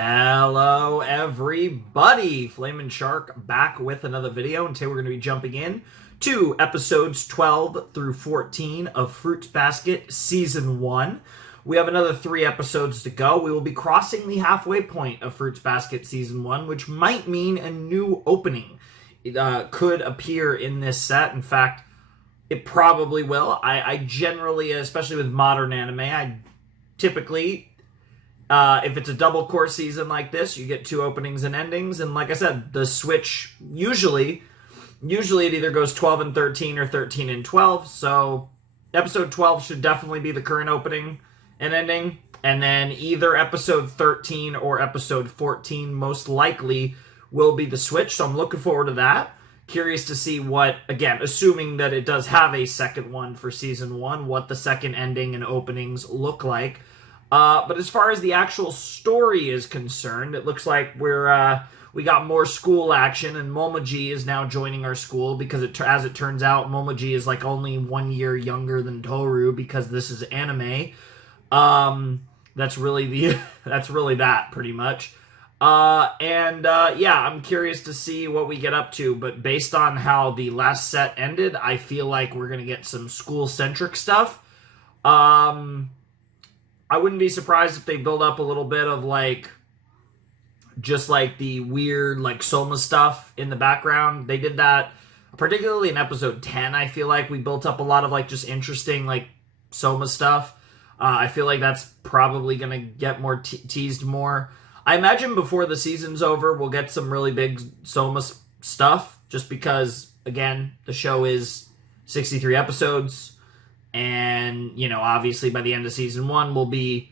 Hello everybody, Flamin' Shark back with another video, and today we're going to be jumping in to episodes 12 through 14 of Fruits Basket Season 1. We have another 3 episodes to go. We will be crossing the halfway point of Fruits Basket Season 1, which might mean a new opening. It could appear in this set. In fact, it probably will. I generally, especially with modern anime, I typically... if it's a double core season like this, you get 2 openings and endings. And like I said, the switch, usually it either goes 12 and 13 or 13 and 12. So episode 12 should definitely be the current opening and ending. And then either episode 13 or episode 14 most likely will be the switch. So I'm looking forward to that. Curious to see what, again, assuming that it does have a second one for season 1, what the second ending and openings look like. But as far as the actual story is concerned, it looks like we got more school action, and Momo G is now joining our school because, as it turns out, Momo G is like only 1 year younger than Tohru because this is anime. That's really that pretty much. Yeah, I'm curious to see what we get up to, but based on how the last set ended, I feel like we're gonna get some school-centric stuff. I wouldn't be surprised if they build up a little bit of, like, just, like, the weird, like, soma stuff in the background. They did that, particularly in episode 10, I feel like we built up a lot of, like, just interesting, like, soma stuff. I feel like that's probably going to get more teased more. I imagine before the season's over, we'll get some really big soma stuff, just because, again, the show is 63 episodes. And, you know, obviously by the end of season 1, we'll be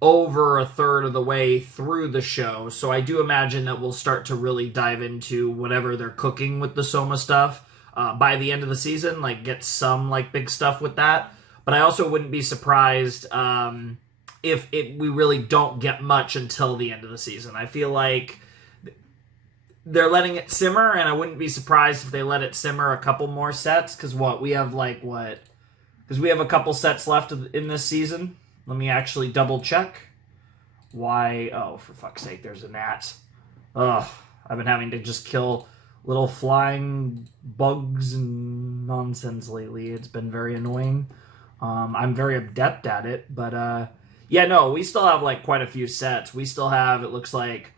over a third of the way through the show. So I do imagine that we'll start to really dive into whatever they're cooking with the soma stuff by the end of the season, like get some like big stuff with that. But I also wouldn't be surprised if we really don't get much until the end of the season. I feel like they're letting it simmer, and I wouldn't be surprised if they let it simmer a couple more sets, because we have a couple sets left in this season. Let me actually double check. Why? Oh, for fuck's sake, there's a gnat. Ugh, I've been having to just kill little flying bugs and nonsense lately. It's been very annoying. I'm very adept at it, but yeah, no, we still have like quite a few sets. We still have, it looks like,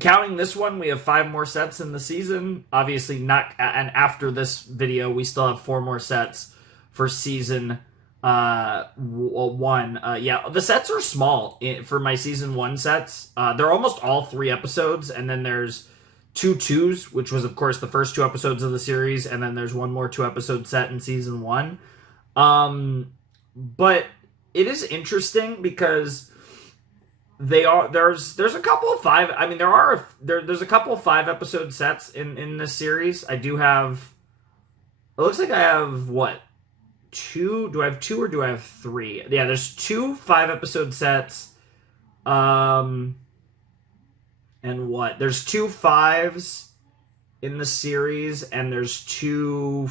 counting this one, we have 5 more sets in the season. Obviously not, and after this video, we still have 4 more sets for season 1. Yeah, the sets are small for my season 1 sets. They're almost all 3 episodes, and then there's 2 twos, which was, of course, the first 2 episodes of the series, and then there's one more 2-episode set in season 1. But it is interesting because there's a couple of 5. I mean, there's a couple of 5-episode sets in this series. I do have. It looks like I have what? 2? Do I have 2 or do I have 3? Yeah, there's 2 5-episode sets. And what? There's 2 5s in the series, and there's 2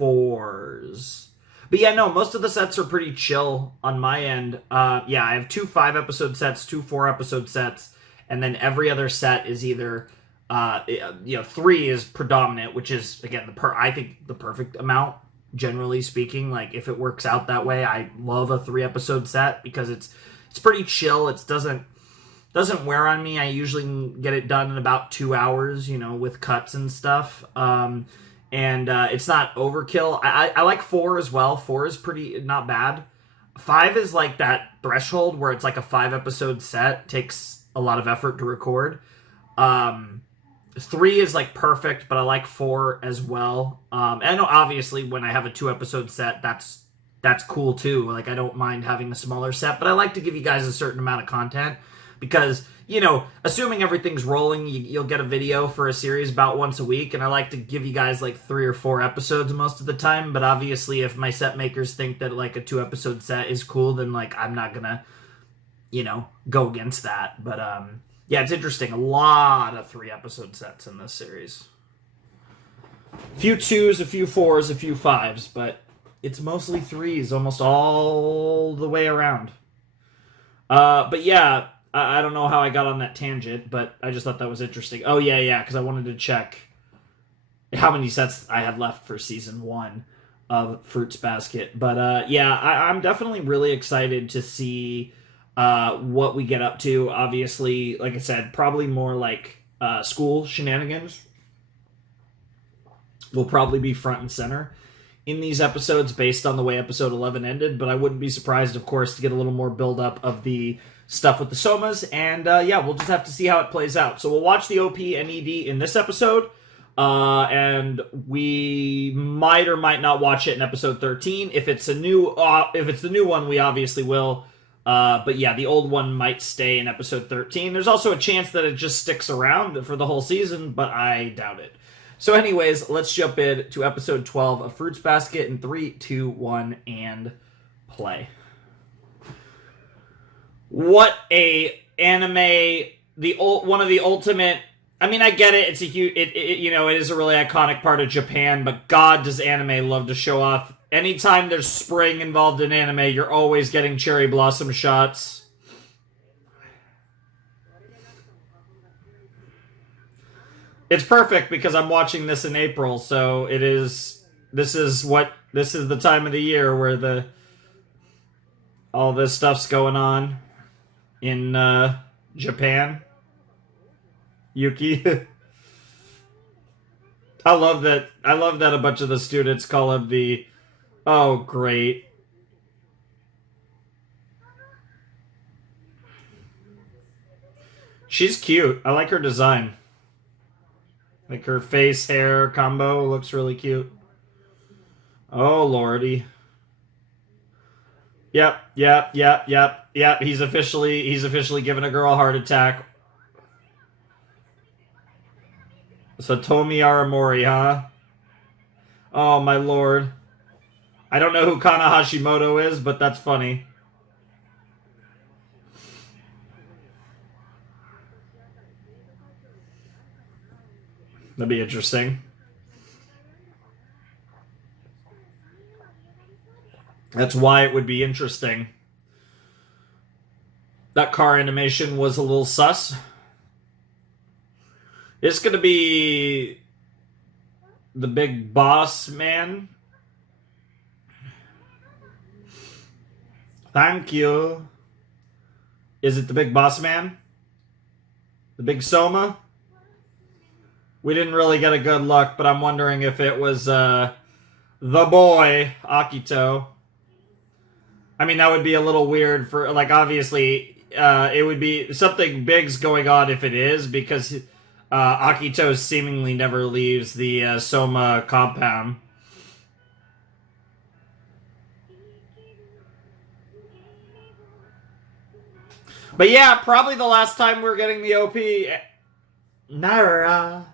4s. But yeah, no, most of the sets are pretty chill on my end. Yeah, I have 2 5-episode sets, 2 4-episode sets, and then every other set is either 3 is predominant, which is, again, I think the perfect amount. Generally speaking, like, if it works out that way, I love a 3-episode set because it's pretty chill. It doesn't wear on me. I usually get it done in about 2 hours, you know, with cuts and stuff. And it's not overkill. I like 4 as well. 4 is pretty not bad. 5 is like that threshold where it's like a 5-episode set. Takes a lot of effort to record. 3 is like perfect, but I like 4 as well. And obviously when I have a 2-episode set, that's cool too. Like, I don't mind having a smaller set, but I like to give you guys a certain amount of content because, you know, assuming everything's rolling, you'll get a video for a series about once a week, and I like to give you guys like 3 or 4 episodes most of the time. But obviously if my set makers think that like a 2-episode set is cool, then like I'm not gonna, you know, go against that. But yeah, it's interesting. A lot of 3-episode sets in this series. A few 2s, a few 4s, a few 5s, but it's mostly 3s almost all the way around. But yeah, I don't know how I got on that tangent, but I just thought that was interesting. Oh, yeah, because I wanted to check how many sets I had left for season 1 of Fruits Basket. But yeah, I'm definitely really excited to see what we get up to. Obviously, like I said, probably more like school shenanigans will probably be front and center in these episodes based on the way episode 11 ended, but I wouldn't be surprised, of course, to get a little more build-up of the stuff with the somas, and yeah, we'll just have to see how it plays out. So we'll watch the OP and ED in this episode, and we might or might not watch it in episode 13. If it's the new one, we obviously will. But yeah, the old one might stay in episode 13. There's also a chance that it just sticks around for the whole season, but I doubt it. So anyways, let's jump in to episode 12 of Fruits Basket in 3, 2, 1, and play. What a anime, one of the ultimate... I mean, I get it, it's a huge... it is a really iconic part of Japan, but God, does anime love to show off. Anytime there's spring involved in anime, you're always getting cherry blossom shots. It's perfect because I'm watching this in April, so this is the time of the year where all this stuff's going on in Japan. Yuki. I love that a bunch of the students call him the... Oh, great. She's cute. I like her design. Like her face, hair combo looks really cute. Oh, lordy. Yep. He's officially given a girl a heart attack. Satomi Aramori, huh? Oh, my lord. I don't know who Kana Hashimoto is, but that's funny. That'd be interesting. That's why it would be interesting. That car animation was a little sus. It's gonna be the big boss man. Thank you. Is it the big boss man? The big Soma? We didn't really get a good look, but I'm wondering if it was the boy, Akito. I mean, that would be a little weird for, like, obviously, it would be something big's going on if it is, because Akito seemingly never leaves the Soma compound. But yeah, probably the last time we're getting the OP. Nara.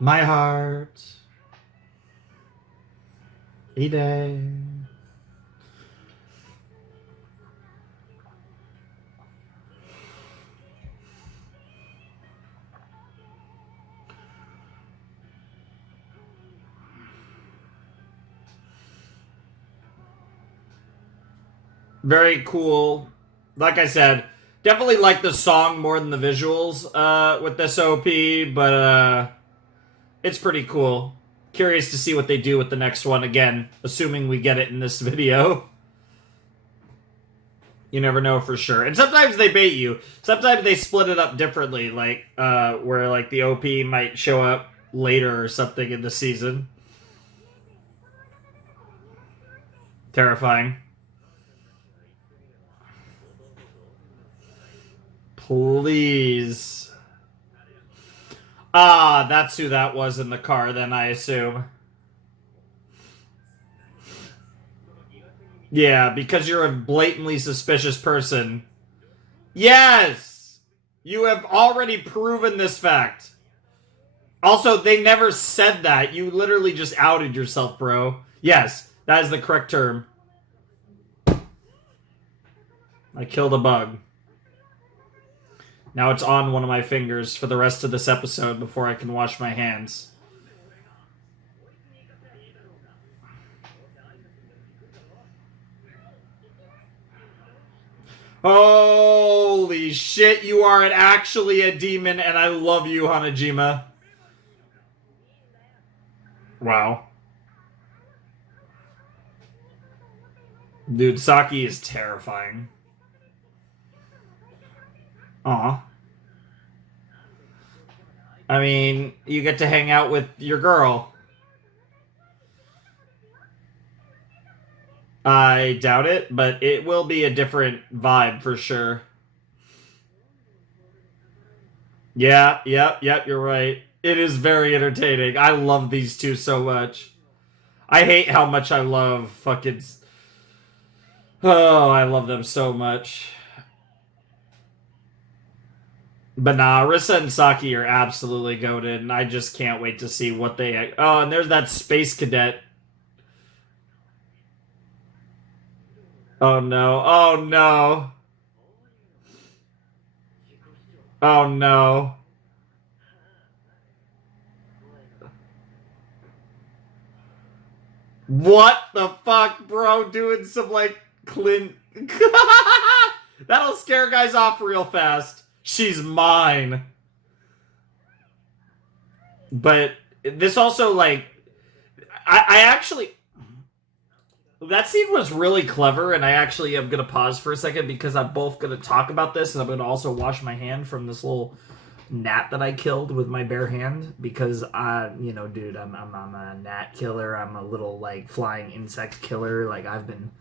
My heart. Ide. Very cool. Like I said, definitely like the song more than the visuals with this OP, but it's pretty cool. Curious to see what they do with the next one, again, assuming we get it in this video. You never know for sure. And sometimes they bait you. Sometimes they split it up differently, like where like the OP might show up later or something in the season. Terrifying. Please. Ah, that's who that was in the car then, I assume. Yeah, because you're a blatantly suspicious person. Yes! You have already proven this fact. Also, they never said that. You literally just outed yourself, bro. Yes, that is the correct term. I killed a bug. Now it's on one of my fingers for the rest of this episode before I can wash my hands. Holy shit, you are actually a demon, and I love you, Hanajima. Wow. Dude, Saki is terrifying. Aw. I mean, you get to hang out with your girl. I doubt it, but it will be a different vibe for sure. Yeah, yep, you're right. It is very entertaining. I love these two so much. I hate how much I love fucking... Oh, I love them so much. But nah, Arisa and Saki are absolutely goated, and I just can't wait to see what they... Oh, and there's that space cadet. Oh no, oh no. Oh no. What the fuck, bro? Doing some, like, Clint... That'll scare guys off real fast. She's mine. But this also, like... I actually... That scene was really clever, and I actually am going to pause for a second because I'm both going to talk about this, and I'm going to also wash my hand from this little gnat that I killed with my bare hand because you know, dude, I'm a gnat killer. I'm a little like flying insect killer. Like I've been,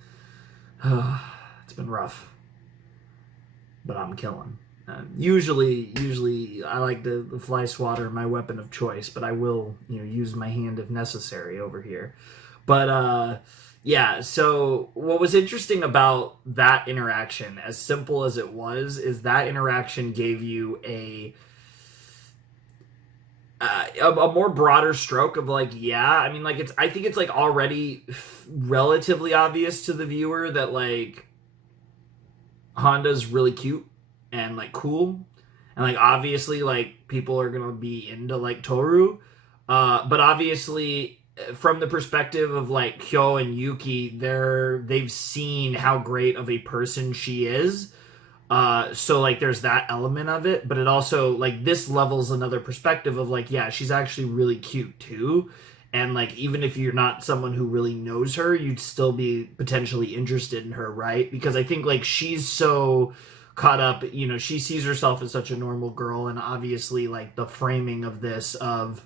it's been rough, but I'm killing. Usually I like the fly swatter, my weapon of choice, but I will, you know, use my hand if necessary over here. But yeah, so what was interesting about that interaction, as simple as it was, is that interaction gave you a more broader stroke of like, yeah, I mean, like I think it's like already relatively obvious to the viewer that like Honda's really cute and like cool, and like obviously like people are gonna be into like Tohru, but obviously from the perspective of like Kyo and Yuki, they've seen how great of a person she is. So like there's that element of it, but it also like this levels another perspective of like, yeah, she's actually really cute too. And like even if you're not someone who really knows her, you'd still be potentially interested in her, right? Because I think like she's so caught up, you know, she sees herself as such a normal girl, and obviously like the framing of this of,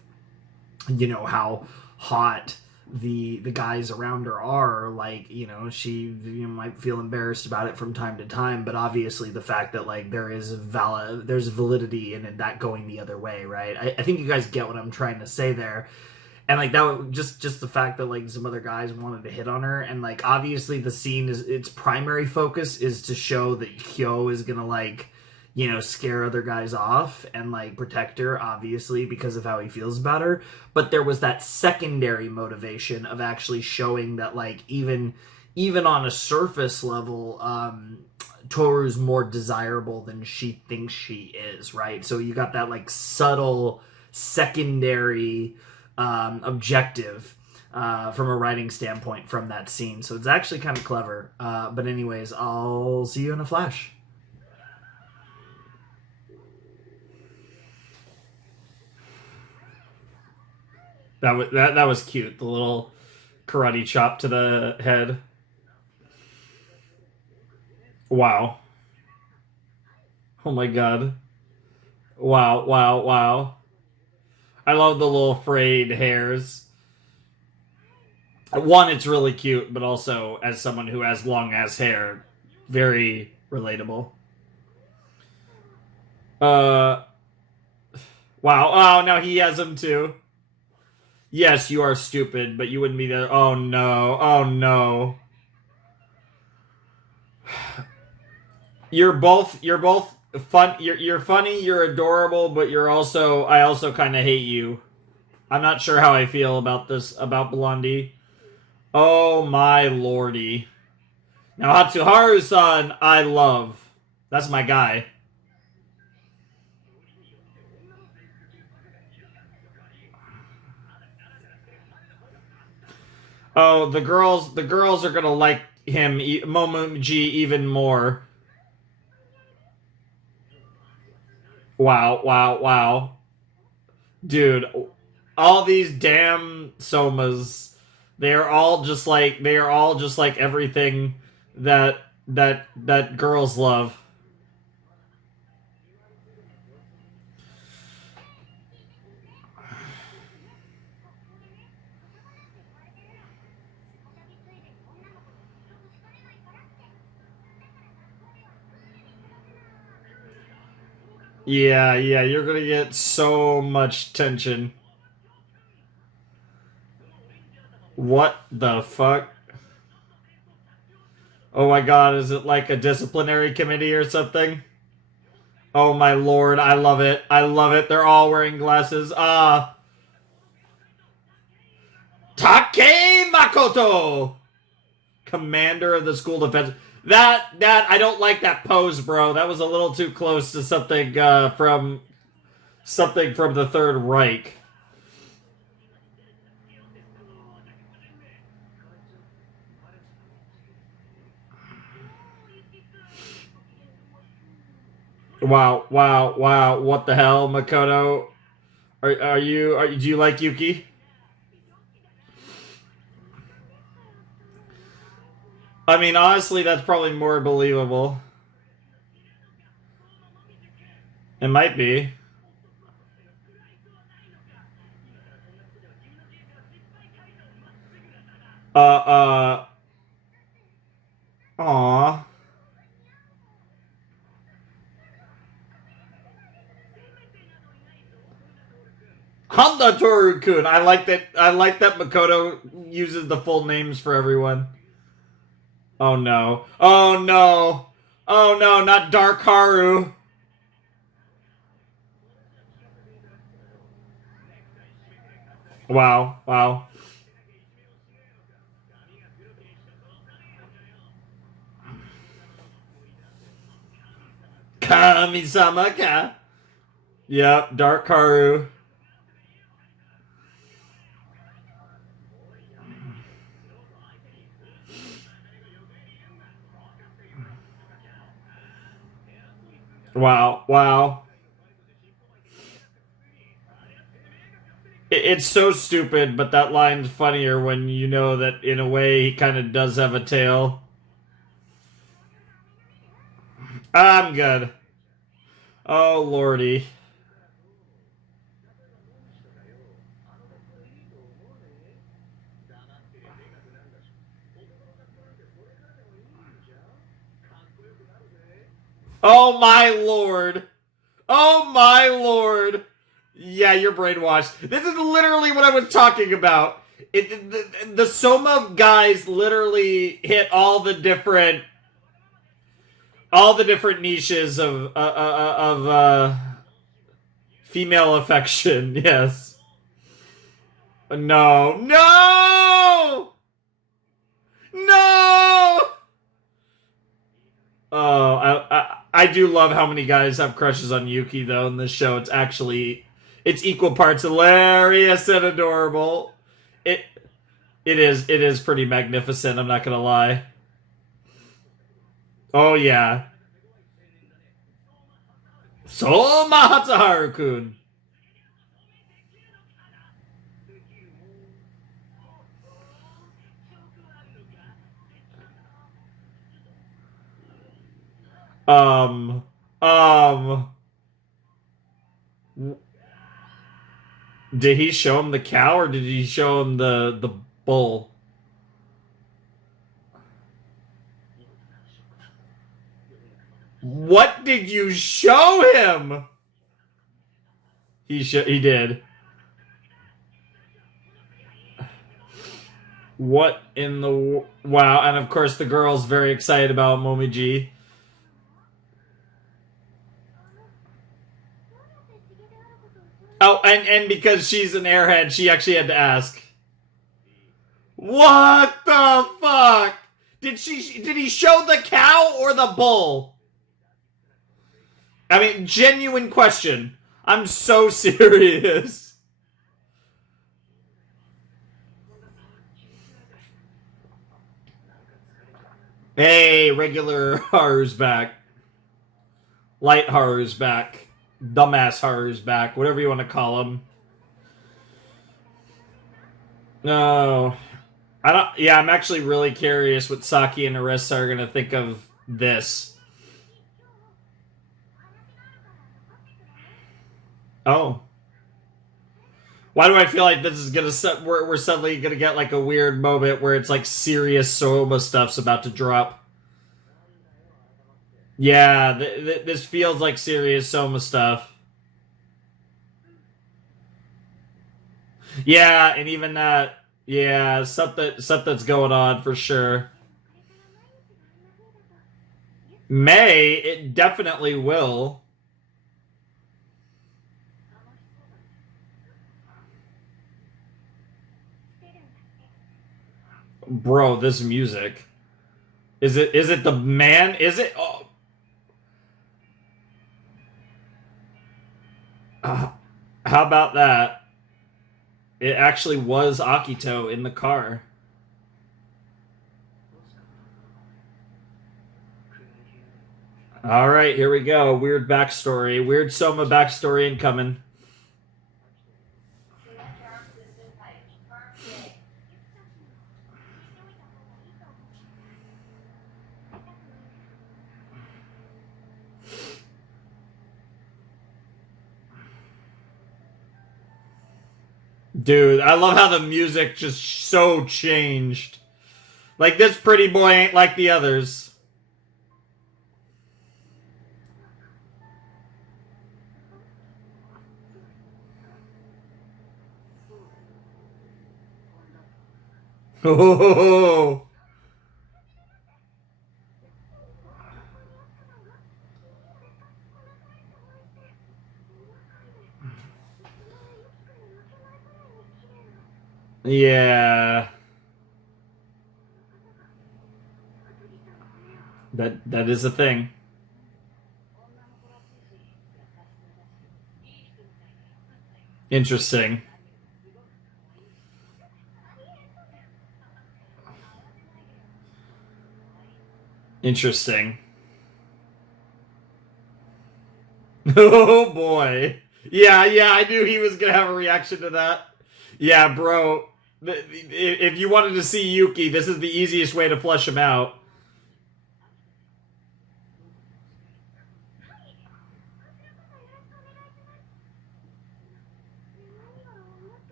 you know, how hot the guys around her are, like, you know, she, you know, might feel embarrassed about it from time to time, but obviously the fact that like there's validity in it, that going the other way, right? I think you guys get what I'm trying to say there. And like that, just the fact that like some other guys wanted to hit on her, and like obviously the scene is, its primary focus is to show that Kyo is gonna like, you know, scare other guys off and like protect her, obviously, because of how he feels about her. But there was that secondary motivation of actually showing that like even on a surface level, Toru's more desirable than she thinks she is, right? So you got that like subtle secondary objective from a writing standpoint from that scene. So it's actually kind of clever. But anyways, I'll see you in a flash. That was cute. The little karate chop to the head. Wow. Oh my god. Wow. I love the little frayed hairs. One, it's really cute, but also, as someone who has long ass hair, very relatable. Wow. Oh, now he has them too. Yes, you are stupid, but you wouldn't be there. Oh no. You're both fun. You're funny. You're adorable, but I also kind of hate you. I'm not sure how I feel about this about Blondie. Oh my lordy! Now Hatsuharu-san, I love. That's my guy. Oh, the girls are gonna like him, Momo G, even more. Wow, wow, wow, dude! All these damn somas, they are all just like everything that that girls love. Yeah, yeah, you're gonna get so much tension. What the fuck? Oh my god, is it like a disciplinary committee or something? Oh my lord, I love it. I love it. They're all wearing glasses. Take Makoto! Commander of the school defense. That I don't like that pose, bro. That was a little too close to something from the Third Reich. Wow, wow, wow. What the hell, Makoto? Do you like Yuki? I mean, honestly, that's probably more believable. It might be. Uh, Aw. Honda Toru-kun. I like that. I like that Makoto uses the full names for everyone. Oh no. Oh no. Oh no, not Dark Haru. Wow. Wow. Kami-sama ka. Yep, Dark Haru. Wow. Wow. It's so stupid, but that line's funnier when you know that in a way he kind of does have a tail. I'm good. Oh lordy. Oh my lord. Oh my lord. Yeah, you're brainwashed. This is literally what I was talking about. The Soma guys literally hit all the different niches of female affection. Yes. No. No. No. Oh, I do love how many guys have crushes on Yuki though in this show. It's equal parts hilarious and adorable. It it is pretty magnificent, I'm not gonna lie. Oh yeah. Soma Hatsuharu-kun. Um um did he show him the cow or did he show him the bull? What did you show him? He did. What in the wow? And of course, the girl's very excited about Momo G. and because she's an airhead, she actually had to ask. What the fuck? Did he show the cow or the bull? I mean, genuine question. I'm so serious. Hey, regular horror's back. Light horror's back. Dumbass horror's back. Whatever you want to call them. No. I don't. Yeah, I'm actually really curious what Saki and Arisa are gonna think of this. Oh. Why do I feel like this is gonna we're suddenly gonna get like a weird moment where it's like serious Soma stuff's about to drop? Yeah, this feels like serious Soma stuff. Yeah, and even that. Yeah, something's going on for sure. May, it definitely will. Bro, this music. Is it the man? Is it? Oh. How about that? It actually was Akito in the car. Alright, here we go. Weird backstory. Weird Soma backstory incoming. Dude, I love how the music just so changed. Like, this pretty boy ain't like the others. Oh. Yeah. That is a thing. Interesting. Interesting. Oh boy. Yeah, I knew he was gonna have a reaction to that. Yeah, bro. If you wanted to see Yuki, this is the easiest way to flesh him out.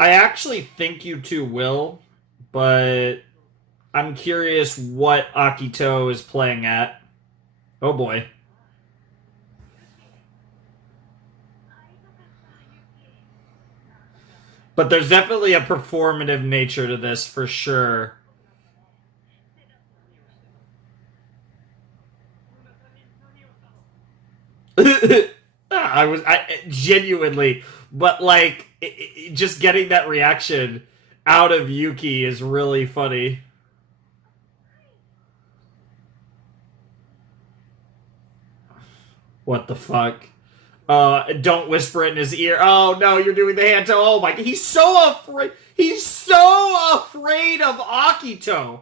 I actually think you two will, but I'm curious what Akito is playing at. Oh boy. But there's definitely a performative nature to this for sure. I genuinely, but like, just getting that reaction out of Yuki is really funny. What the fuck? Don't whisper it in his ear. Oh no, you're doing the hand to. Oh my, he's so afraid. He's so afraid of Akito.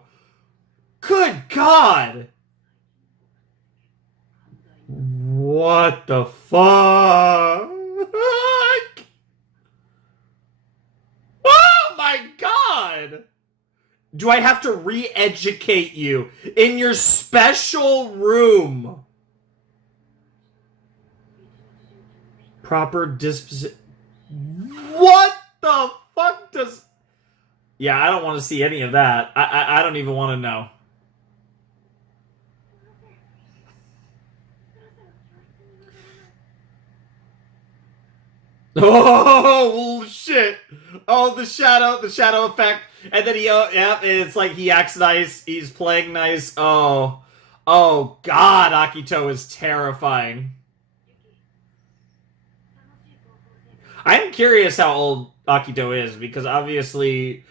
Good God. What the fuck? Oh my God. Do I have to re-educate you in your special room? Proper disposition. What the fuck does... Yeah, I don't want to see any of that. I don't even want to know. Oh, shit. Oh, the shadow effect. And then he, yeah, it's like he acts nice. He's playing nice. Oh, Oh god, Akito is terrifying. I am curious how old Akito is, because obviously,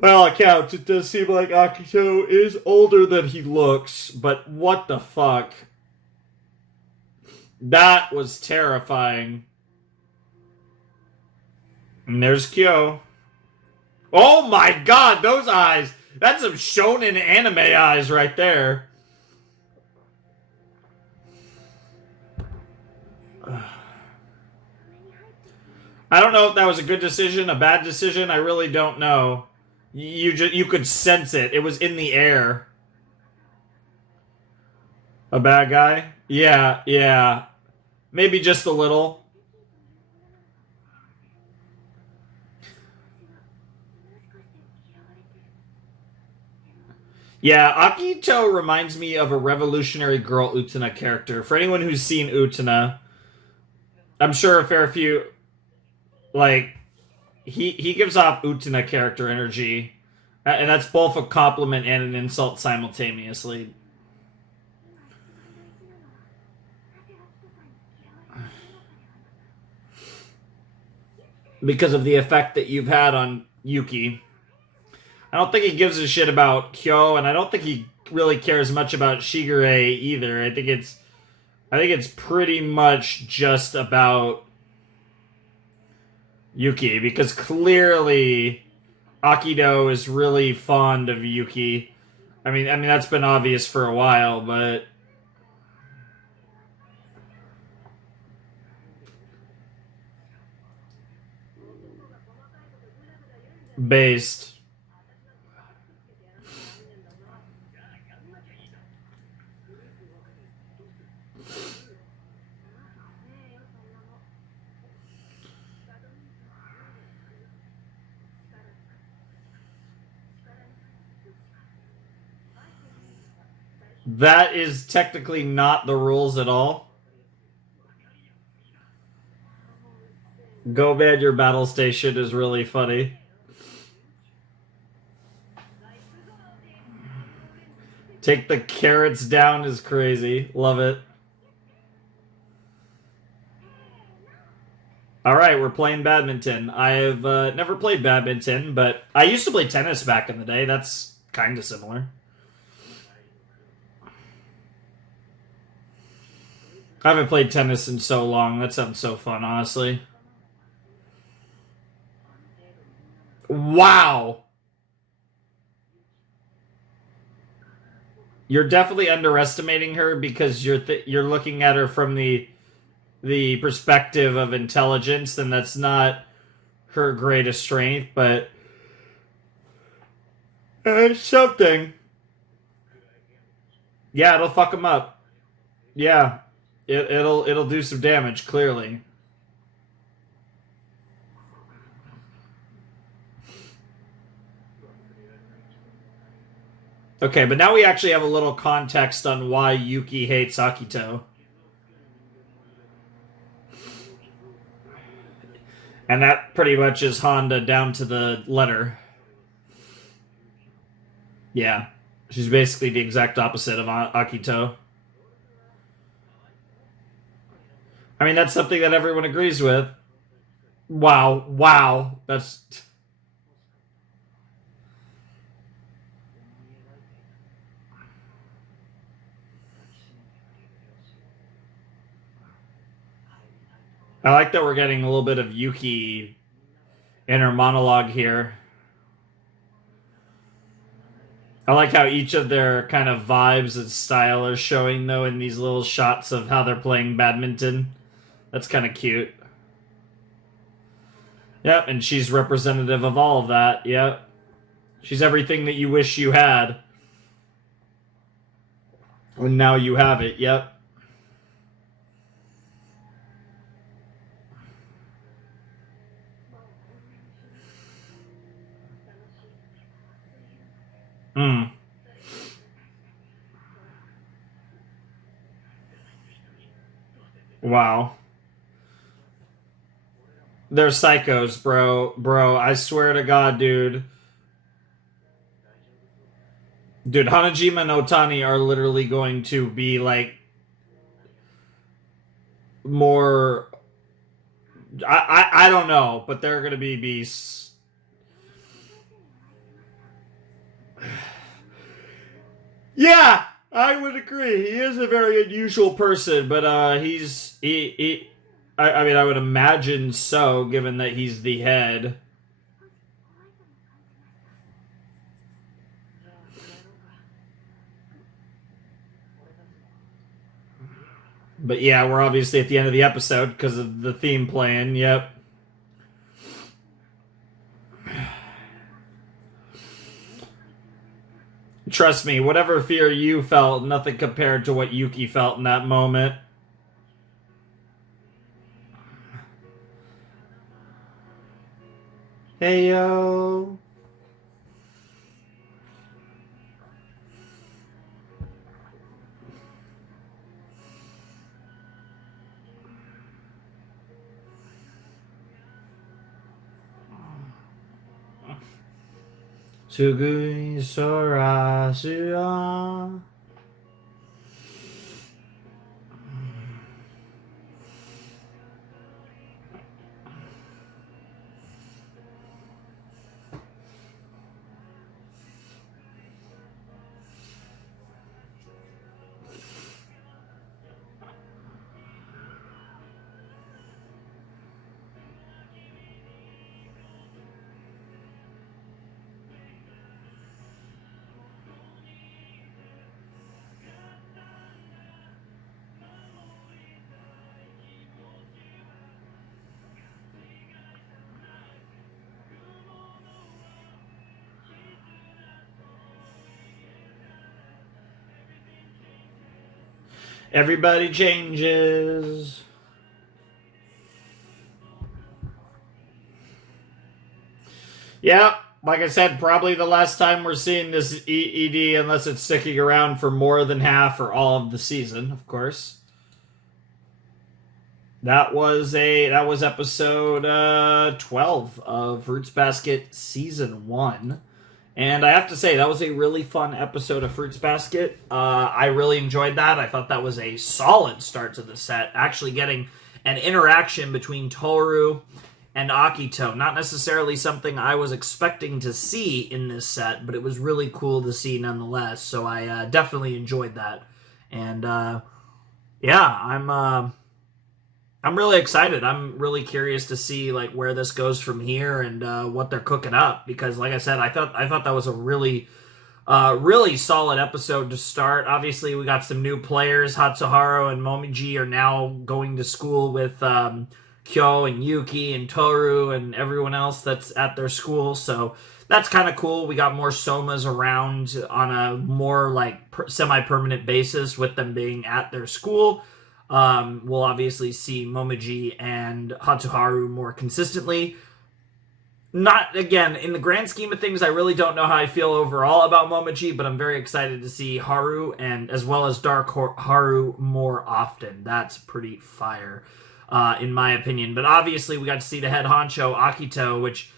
by all accounts, it does seem like Akito is older than he looks, but what the fuck? That was terrifying. And there's Kyo. Oh my god, those eyes! That's some shonen anime eyes right there. I don't know if that was a good decision, a bad decision. I really don't know. You could sense it. It was in the air. A bad guy? Yeah, yeah. Maybe just a little. Yeah, Akito reminds me of a Revolutionary Girl Utena character. For anyone who's seen Utena, I'm sure a fair few, like, he gives off Utena character energy, and that's both a compliment and an insult simultaneously. Because of the effect that you've had on Yuki. I don't think he gives a shit about Kyo, and I don't think he really cares much about Shigure either. I think it's pretty much just about Yuki, because clearly Akito is really fond of Yuki. I mean that's been obvious for a while, but based. That is technically not the rules at all. Go bad your battle station is really funny. Take the carrots down is crazy. Love it. Alright, we're playing badminton. I've never played badminton, but I used to play tennis back in the day. That's kind of similar. I haven't played tennis in so long. That sounds so fun, honestly. Wow! You're definitely underestimating her because you're looking at her from the perspective of intelligence, and that's not her greatest strength, but it's something. Yeah, it'll fuck him up. Yeah, it'll do some damage, clearly. Okay, but now we actually have a little context on why Yuki hates Akito. And that pretty much is Honda down to the letter. Yeah. She's basically the exact opposite of Akito. I mean, that's something that everyone agrees with. Wow. Wow. That's... I like that we're getting a little bit of Yuki inner monologue here. I like how each of their kind of vibes and style are showing, though, in these little shots of how they're playing badminton. That's kind of cute. Yep, and she's representative of all of that. Yep. She's everything that you wish you had. And now you have it. Yep. Hmm. Wow. They're psychos, bro. Bro, I swear to God, dude. Dude, Hanajima and Otani are literally going to be like more. I don't know, but they're going to be beasts. Yeah, I would agree. He is a very unusual person, but I mean, I would imagine so, given that he's the head. But yeah, we're obviously at the end of the episode because of the theme playing. Yep. Trust me, whatever fear you felt, nothing compared to what Yuki felt in that moment. Hey yo. Sugui sora sua. Everybody changes. Yeah, like I said, probably the last time we're seeing this ED, unless it's sticking around for more than half or all of the season, of course. That was episode 12 of Fruits Basket Season 1. And I have to say, that was a really fun episode of Fruits Basket. I really enjoyed that. I thought that was a solid start to the set. Actually getting an interaction between Tohru and Akito. Not necessarily something I was expecting to see in this set, but it was really cool to see nonetheless. So I definitely enjoyed that. And yeah, I'm really excited. I'm really curious to see like where this goes from here and what they're cooking up, because like I said, I thought that was a really solid episode to start. Obviously, we got some new players. Hatsuharu and Momo G are now going to school with Kyo and Yuki and Tohru and everyone else that's at their school. So that's kind of cool. We got more somas around on a more like semi-permanent basis with them being at their school. We'll obviously see Momo G and Hatsuharu more consistently. Not, again, in the grand scheme of things, I really don't know how I feel overall about Momo G, but I'm very excited to see Haru and as well as Dark Haru more often. That's pretty fire, in my opinion. But obviously, we got to see the head honcho, Akito, which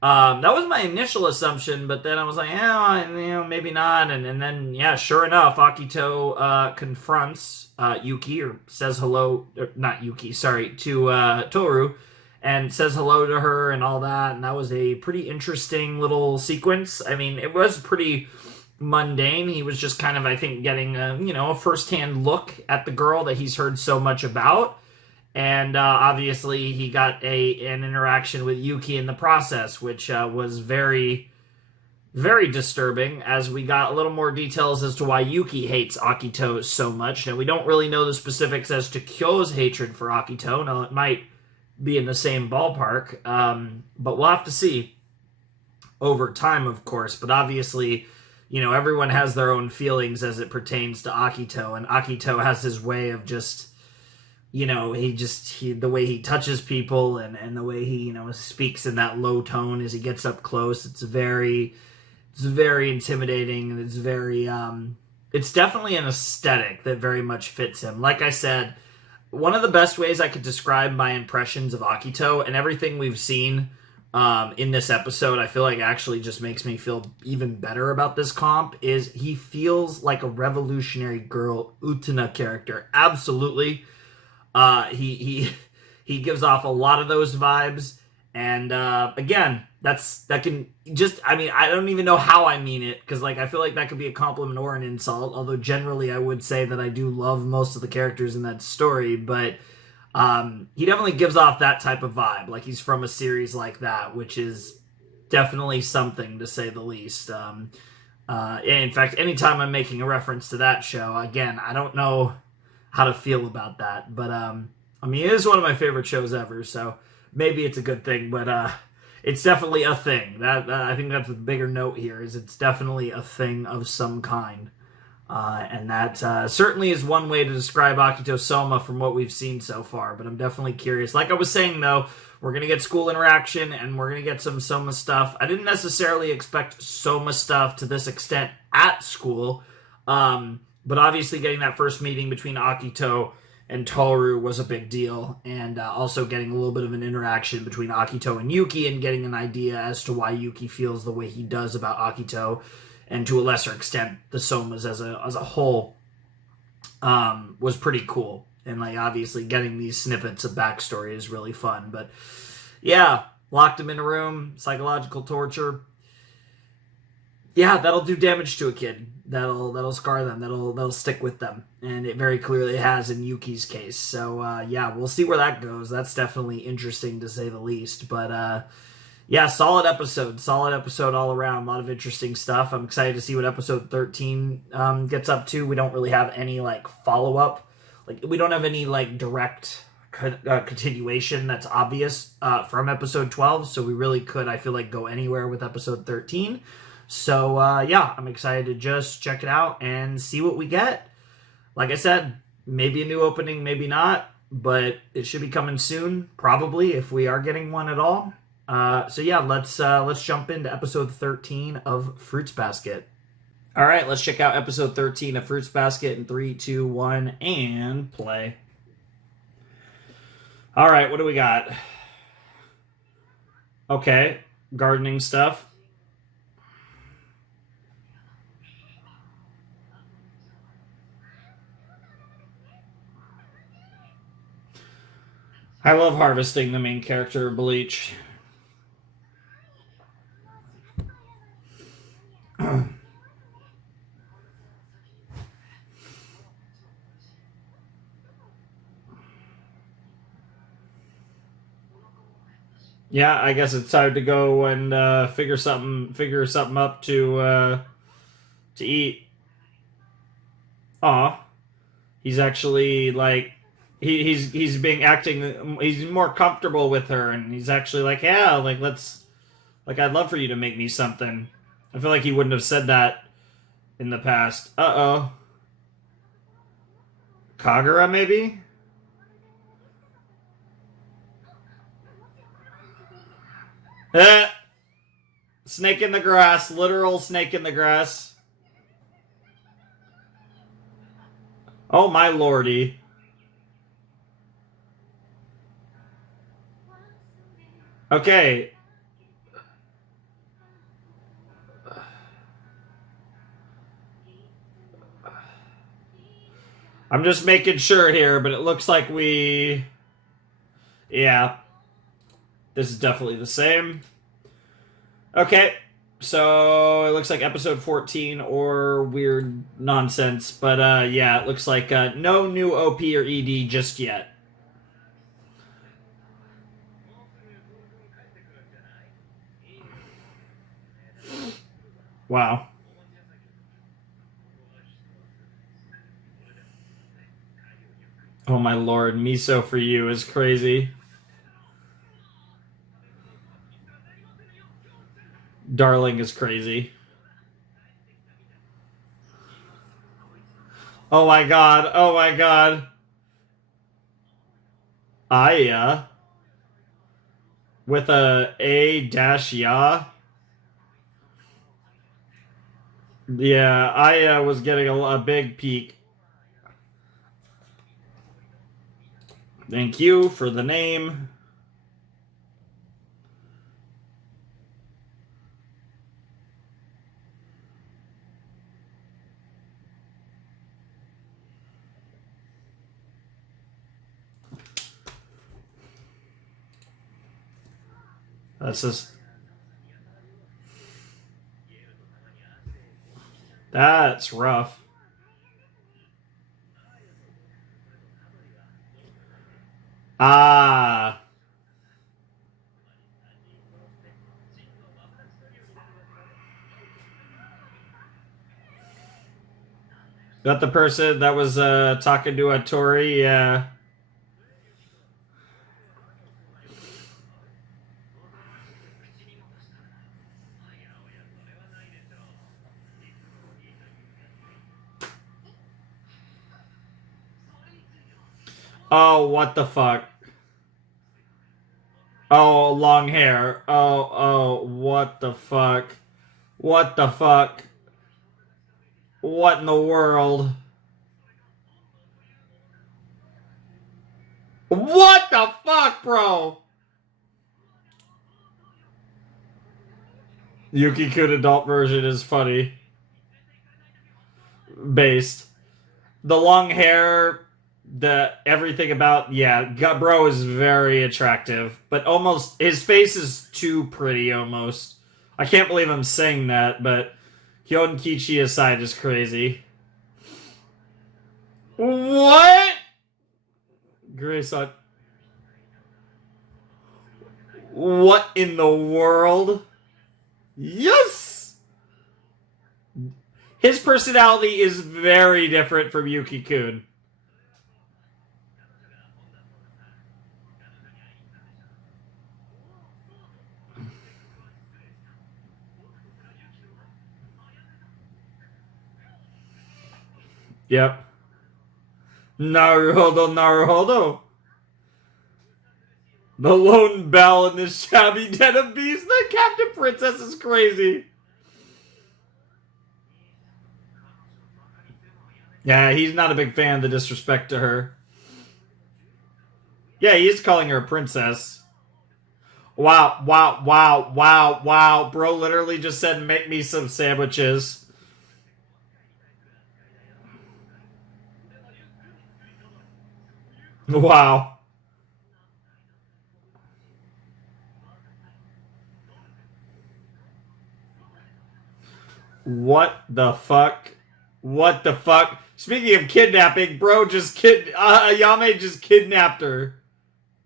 that was my initial assumption, but then I was like, maybe not. And then, yeah, sure enough, Akito confronts Yuki, or says hello, or not Yuki, sorry, to Tohru, and says hello to her and all that. And that was a pretty interesting little sequence. I mean, it was pretty mundane. He was just kind of, I think, getting a first-hand look at the girl that he's heard so much about. And obviously, he got an interaction with Yuki in the process, which was very, very disturbing, as we got a little more details as to why Yuki hates Akito so much. Now, we don't really know the specifics as to Kyo's hatred for Akito. Now, it might be in the same ballpark, but we'll have to see over time, of course. But obviously, everyone has their own feelings as it pertains to Akito, and Akito has his way of just... the way he touches people and the way he, speaks in that low tone as he gets up close, it's very intimidating, and it's definitely an aesthetic that very much fits him. Like I said, one of the best ways I could describe my impressions of Akito and everything we've seen in this episode, I feel like actually just makes me feel even better about this comp, is he feels like a Revolutionary Girl Utena character. Absolutely. He gives off a lot of those vibes. And again, that can just, I mean, I don't even know how I mean it, because like I feel like that could be a compliment or an insult, although generally I would say that I do love most of the characters in that story. But he definitely gives off that type of vibe, like he's from a series like that, which is definitely something, to say the least. In fact, anytime I'm making a reference to that show, again, I don't know how to feel about that, but I mean, it is one of my favorite shows ever, so maybe it's a good thing. But it's definitely a thing. That I think that's the bigger note here, is it's definitely a thing of some kind. And that certainly is one way to describe Akito Soma from what we've seen so far. But I'm definitely curious. Like I was saying, though, we're going to get school interaction and we're going to get some Soma stuff. I didn't necessarily expect Soma stuff to this extent at school. But obviously getting that first meeting between Akito and Tohru was a big deal. And also getting a little bit of an interaction between Akito and Yuki, and getting an idea as to why Yuki feels the way he does about Akito. And to a lesser extent, the Somas as a whole, was pretty cool. And like obviously getting these snippets of backstory is really fun. But yeah, locked him in a room, psychological torture. Yeah, that'll do damage to a kid. That'll scar them. That'll stick with them. And it very clearly has in Yuki's case. So yeah, we'll see where that goes. That's definitely interesting, to say the least. But yeah, solid episode all around. A lot of interesting stuff. I'm excited to see what episode 13 gets up to. We don't really have any like follow up, like we don't have any like direct continuation that's obvious from episode 12. So we really could, I feel like, go anywhere with episode 13. So yeah, I'm excited to just check it out and see what we get. Like I said, maybe a new opening, maybe not, but it should be coming soon, probably, if we are getting one at all. So yeah, let's jump into episode 13 of Fruits Basket. All right, let's check out episode 13 of Fruits Basket in 3, 2, 1, and play. All right, what do we got? Okay, gardening stuff. I love harvesting the main character of Bleach. Yeah, I guess it's time to go and figure something up to eat. Aw, he's actually like he's he's more comfortable with her, and he's actually like, yeah, like I'd love for you to make me something. I feel like he wouldn't have said that in the past. Uh-oh. Kagura, maybe? Snake in the grass. Literal snake in the grass. Oh, my lordy. Okay. I'm just making sure here, but it looks like we... Yeah. This is definitely the same. Okay. So, it looks like episode 14 or weird nonsense. But, yeah, it looks like no new OP or ED just yet. Wow. Oh my lord, miso for you is crazy. Darling is crazy. Oh my god, oh my god. Aya. With a dash ya. Yeah, Aya was getting a big peak. Thank you for the name. That's just... That's rough. Ah. That the person that was talking to a Tori? Yeah. Oh, what the fuck? Oh, long hair. Oh, what the fuck? What the fuck? What in the world? What the fuck, bro? Yuki-kun adult version is funny. Based. The long hair, the everything about, yeah, bro is very attractive. But almost, his face is too pretty, almost. I can't believe I'm saying that, but Hyon Kichi aside is crazy. What? Grace on... What in the world? Yes! His personality is very different from Yuki-kun. Yep. Naruhodo, Naruhodo. The lone belle in this shabby den of beast. The Captain Princess is crazy. Yeah, he's not a big fan of the disrespect to her. Yeah, he is calling her a princess. Wow, wow, wow, wow, wow. Bro literally just said, make me some sandwiches. Wow. What the fuck? What the fuck? Speaking of kidnapping, bro Ayame just kidnapped her.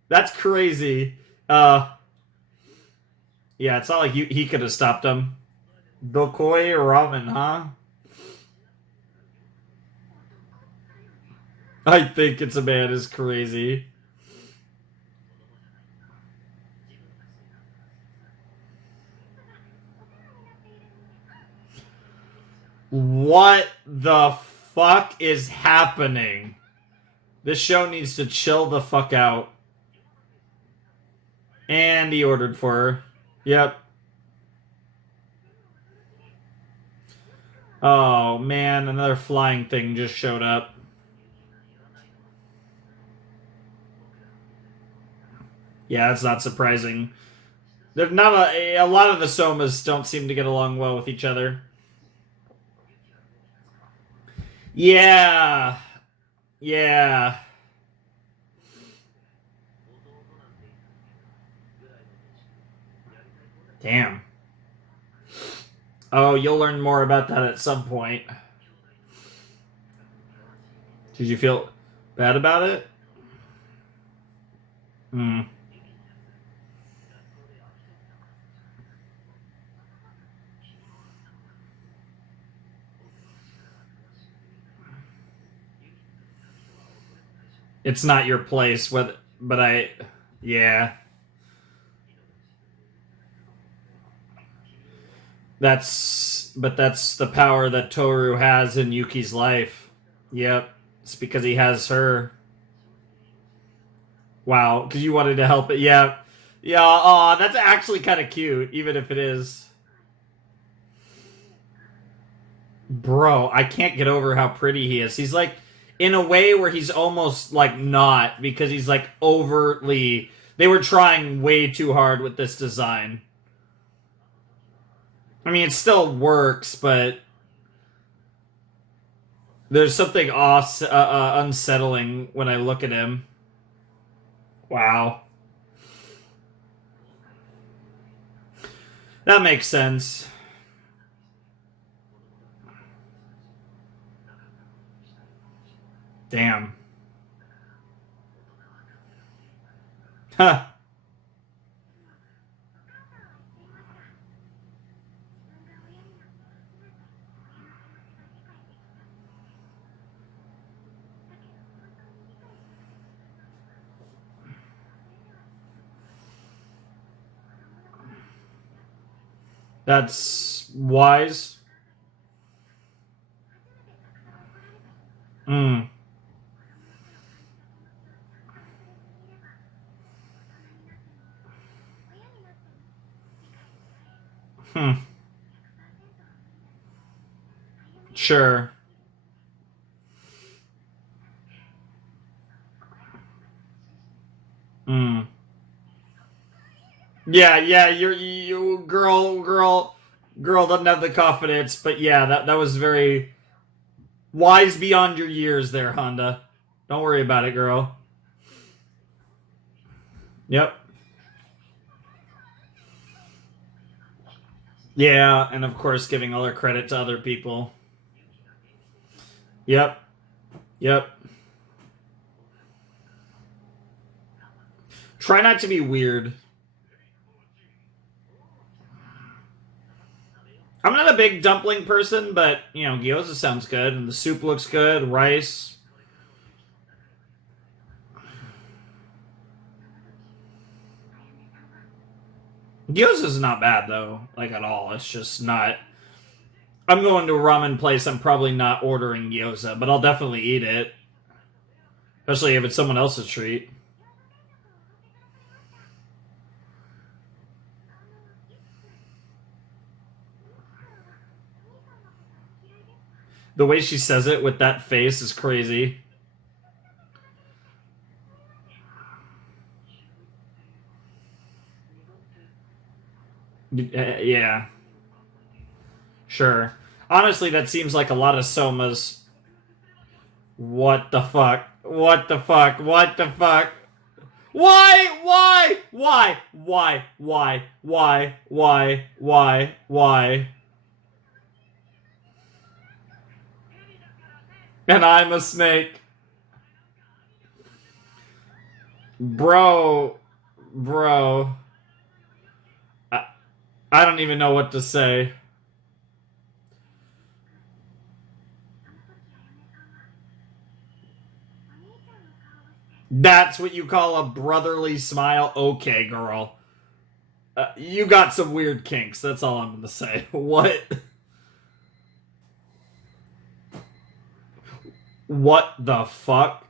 That's crazy. Yeah, it's not like he could have stopped him. Dokoi ramen, huh? I think it's a man is crazy. What the fuck is happening? This show needs to chill the fuck out. And he ordered for her. Yep. Oh man, another flying thing just showed up. Yeah, that's not surprising. There's not a lot of the somas don't seem to get along well with each other. Yeah. Yeah. Damn. Oh, you'll learn more about that at some point. Did you feel bad about it? Hmm. It's not your place, but yeah. That's the power that Tohru has in Yuki's life. Yep. It's because he has her. Wow, because you wanted to help it. Yeah. Yeah, aw, that's actually kind of cute, even if it is. Bro, I can't get over how pretty he is. He's like, in a way where he's almost like not, because he's like overtly... They were trying way too hard with this design. I mean, it still works, but... There's something unsettling when I look at him. Wow. That makes sense. Damn. Huh. That's wise. Hmm. Hmm. Sure. Hmm. Yeah, yeah, you girl doesn't have the confidence, but yeah, that was very wise beyond your years there, Honda. Don't worry about it, girl. Yep. Yeah, and of course giving all her credit to other people. Yep. Yep. Try not to be weird. I'm not a big dumpling person, but you know, gyoza sounds good, and the soup looks good. Rice. Gyoza's not bad though, like at all. It's just not. I'm going to a ramen place. I'm probably not ordering gyoza, but I'll definitely eat it, especially if it's someone else's treat. The way she says it with that face is crazy. Yeah, sure. Honestly, that seems like a lot of somas. What the fuck? What the fuck? What the fuck? Why? Why? Why? Why? Why? Why? Why? Why? Why? And I'm a snake. Bro. Bro. I, I don't even know what to say. That's what you call a brotherly smile? Okay, girl. You got some weird kinks. That's all I'm gonna say. What? What the fuck?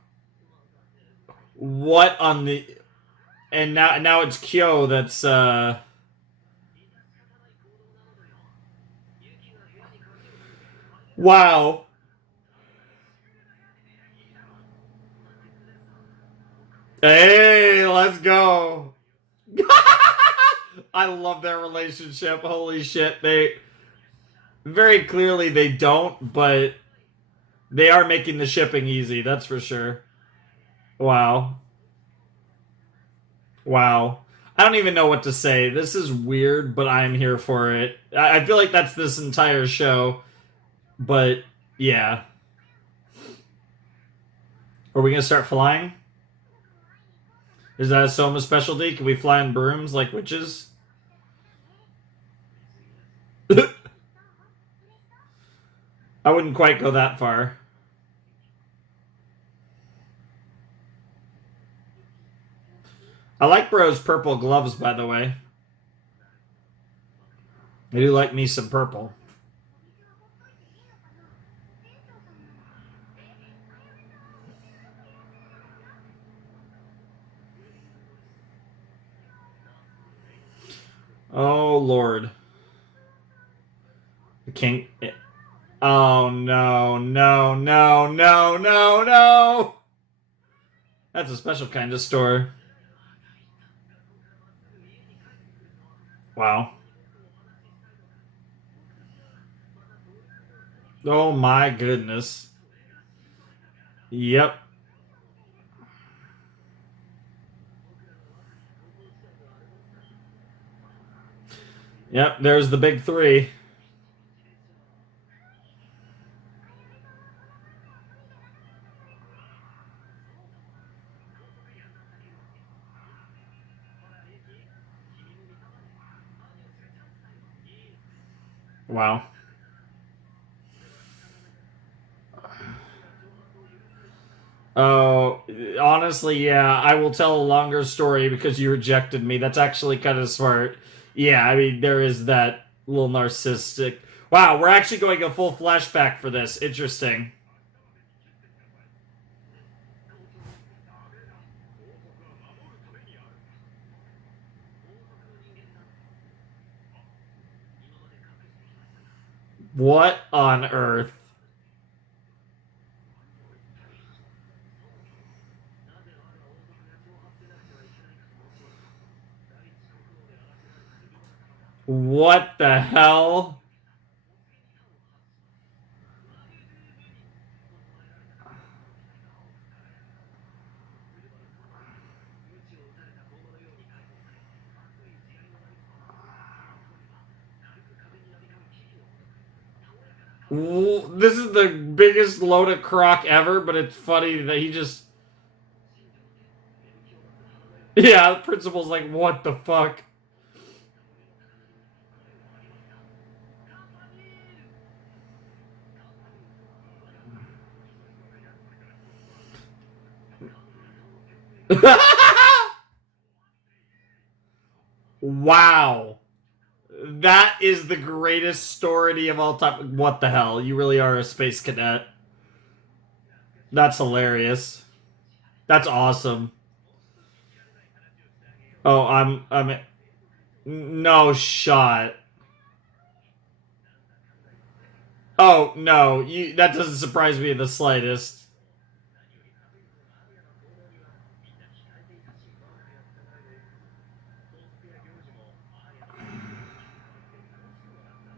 What on the? And now it's Kyo that's Wow. Hey, let's go. I love their relationship. Holy shit. They very clearly they don't, but they are making the shipping easy, that's for sure. Wow. Wow. I don't even know what to say. This is weird, but I'm here for it. I feel like that's this entire show, but yeah. Are we gonna start flying? Is that a Soma specialty? Can we fly on brooms like witches? I wouldn't quite go that far. I like Bro's purple gloves, by the way. I do like me some purple. Oh, Lord. The king. Oh, no, no, no, no, no, no! That's a special kind of store. Wow. Oh, my goodness. Yep. Yep, there's the big three. Wow. Oh, honestly, yeah, I will tell a longer story because you rejected me. That's actually kind of smart. Yeah, I mean, there is that little narcissistic. Wow, we're actually going a full flashback for this. Interesting. What on earth? What the hell? This is the biggest load of crock ever, but it's funny that he just. Yeah, the principal's like, what the fuck? Wow. That is the greatest story of all time. What the hell? You really are a space cadet. That's hilarious. That's awesome. Oh, I'm no shot. Oh, no. That doesn't surprise me in the slightest.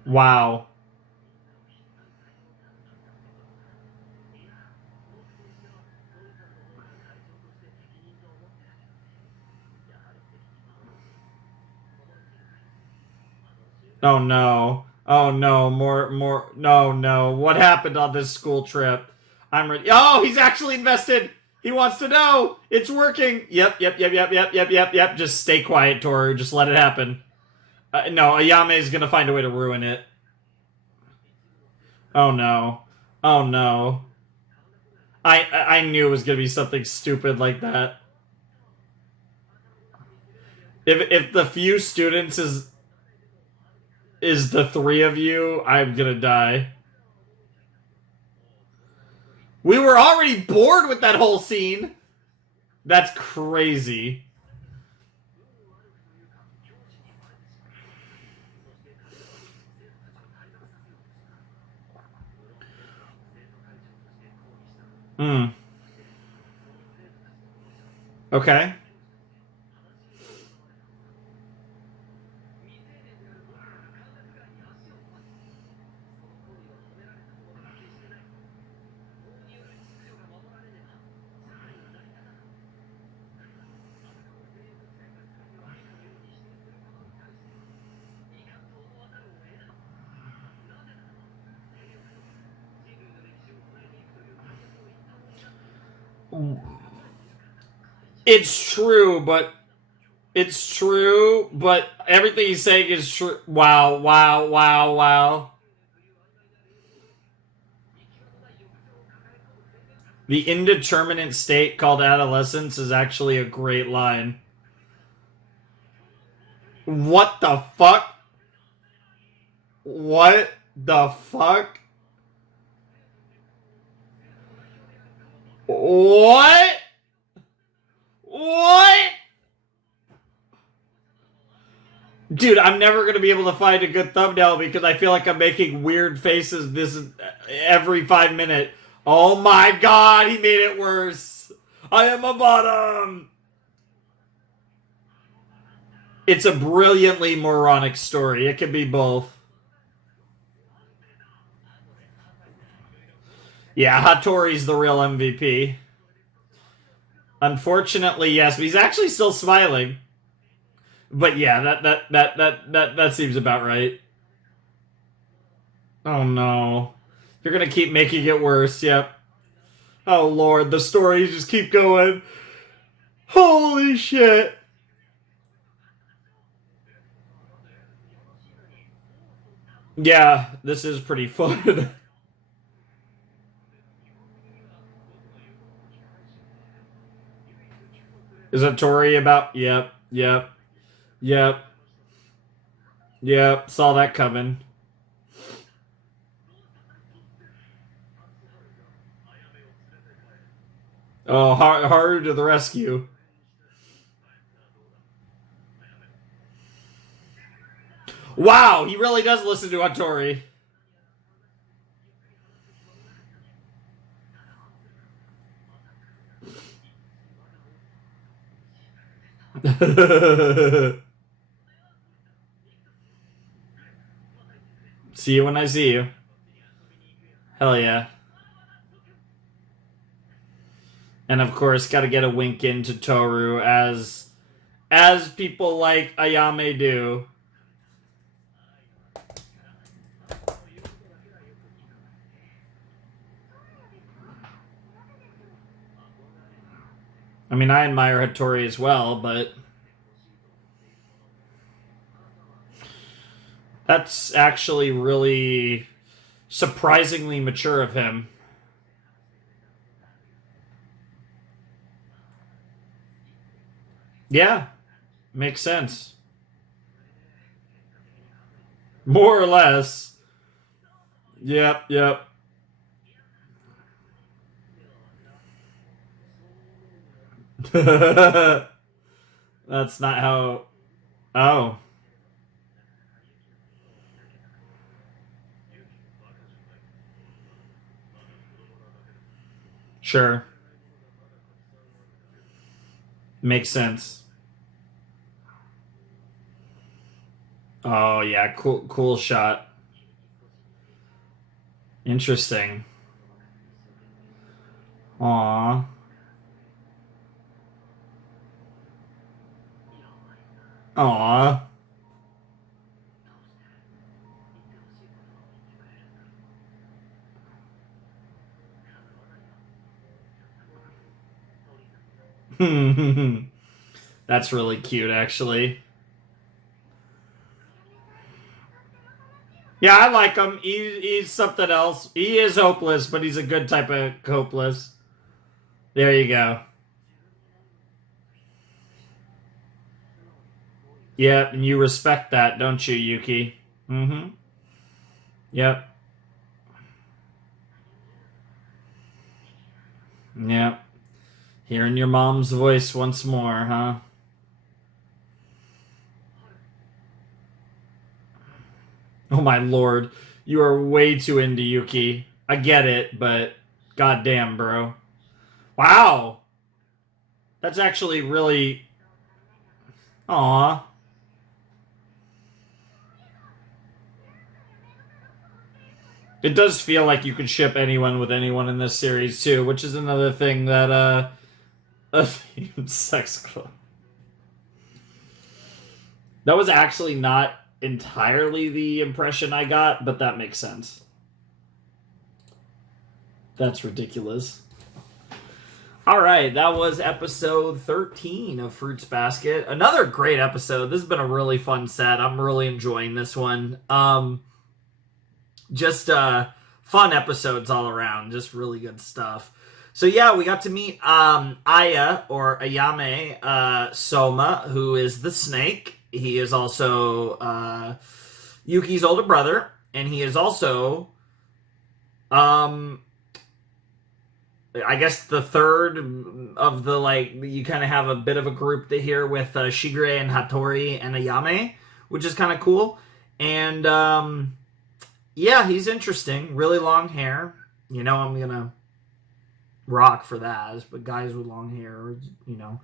Wow. Oh no. Oh no. More. No, no. What happened on this school trip? I'm ready. Oh, he's actually invested. He wants to know. It's working. Yep. Just stay quiet, Toru. Just let it happen. No, Ayame is gonna find a way to ruin it. Oh no. Oh no. I knew it was gonna be something stupid like that. If the few students is the three of you, I'm gonna die. We were already bored with that whole scene. That's crazy. Hmm. Okay. It's true, but everything he's saying is true. Wow. The indeterminate state called adolescence is actually a great line. What the fuck? What the fuck? What? What? Dude, I'm never going to be able to find a good thumbnail because I feel like I'm making weird faces this every 5 minutes. Oh my god, he made it worse. I am a bottom. It's a brilliantly moronic story. It can be both. Yeah, Hattori's the real MVP. Unfortunately, yes, but he's actually still smiling. But yeah, that seems about right. Oh no. You're gonna keep making it worse, yep. Oh lord, the stories just keep going. Holy shit. Yeah, this is pretty fun. Is that Tori about? Yep, yep, yep, yep. Saw that coming. Oh, Haru to the rescue. Wow, he really does listen to Hattori. See you when I see you. Hell yeah. And of course, gotta get a wink into Tohru as people like Ayame do. I mean, I admire Hattori as well, but that's actually really surprisingly mature of him. Yeah, makes sense. More or less. Yep, yep. That's not how. Oh, sure. Makes sense. Oh, yeah, cool shot. Interesting. Aw. Aw. That's really cute, actually. Yeah, I like him. He's something else. He is hopeless, but he's a good type of hopeless. There you go. Yeah, and you respect that, don't you, Yuki? Mm-hmm. Yep. Yep. Hearing your mom's voice once more, huh? Oh my lord. You are way too into Yuki. I get it, but goddamn, bro. Wow. That's actually really. Aw. It does feel like you could ship anyone with anyone in this series too, which is another thing that a sex club. That was actually not entirely the impression I got, but that makes sense. That's ridiculous. All right, that was episode 13 of Fruits Basket. Another great episode. This has been a really fun set. I'm really enjoying this one. Just fun episodes all around. Just really good stuff. So yeah, we got to meet Aya or Ayame Soma, who is the snake. He is also Yuki's older brother, and he is also I guess the third of the, like, you kind of have a bit of a group here with Shigure and Hattori and Ayame, which is kind of cool. And yeah, he's interesting. Really long hair. You know, I'm gonna rock for that. But guys with long hair, you know,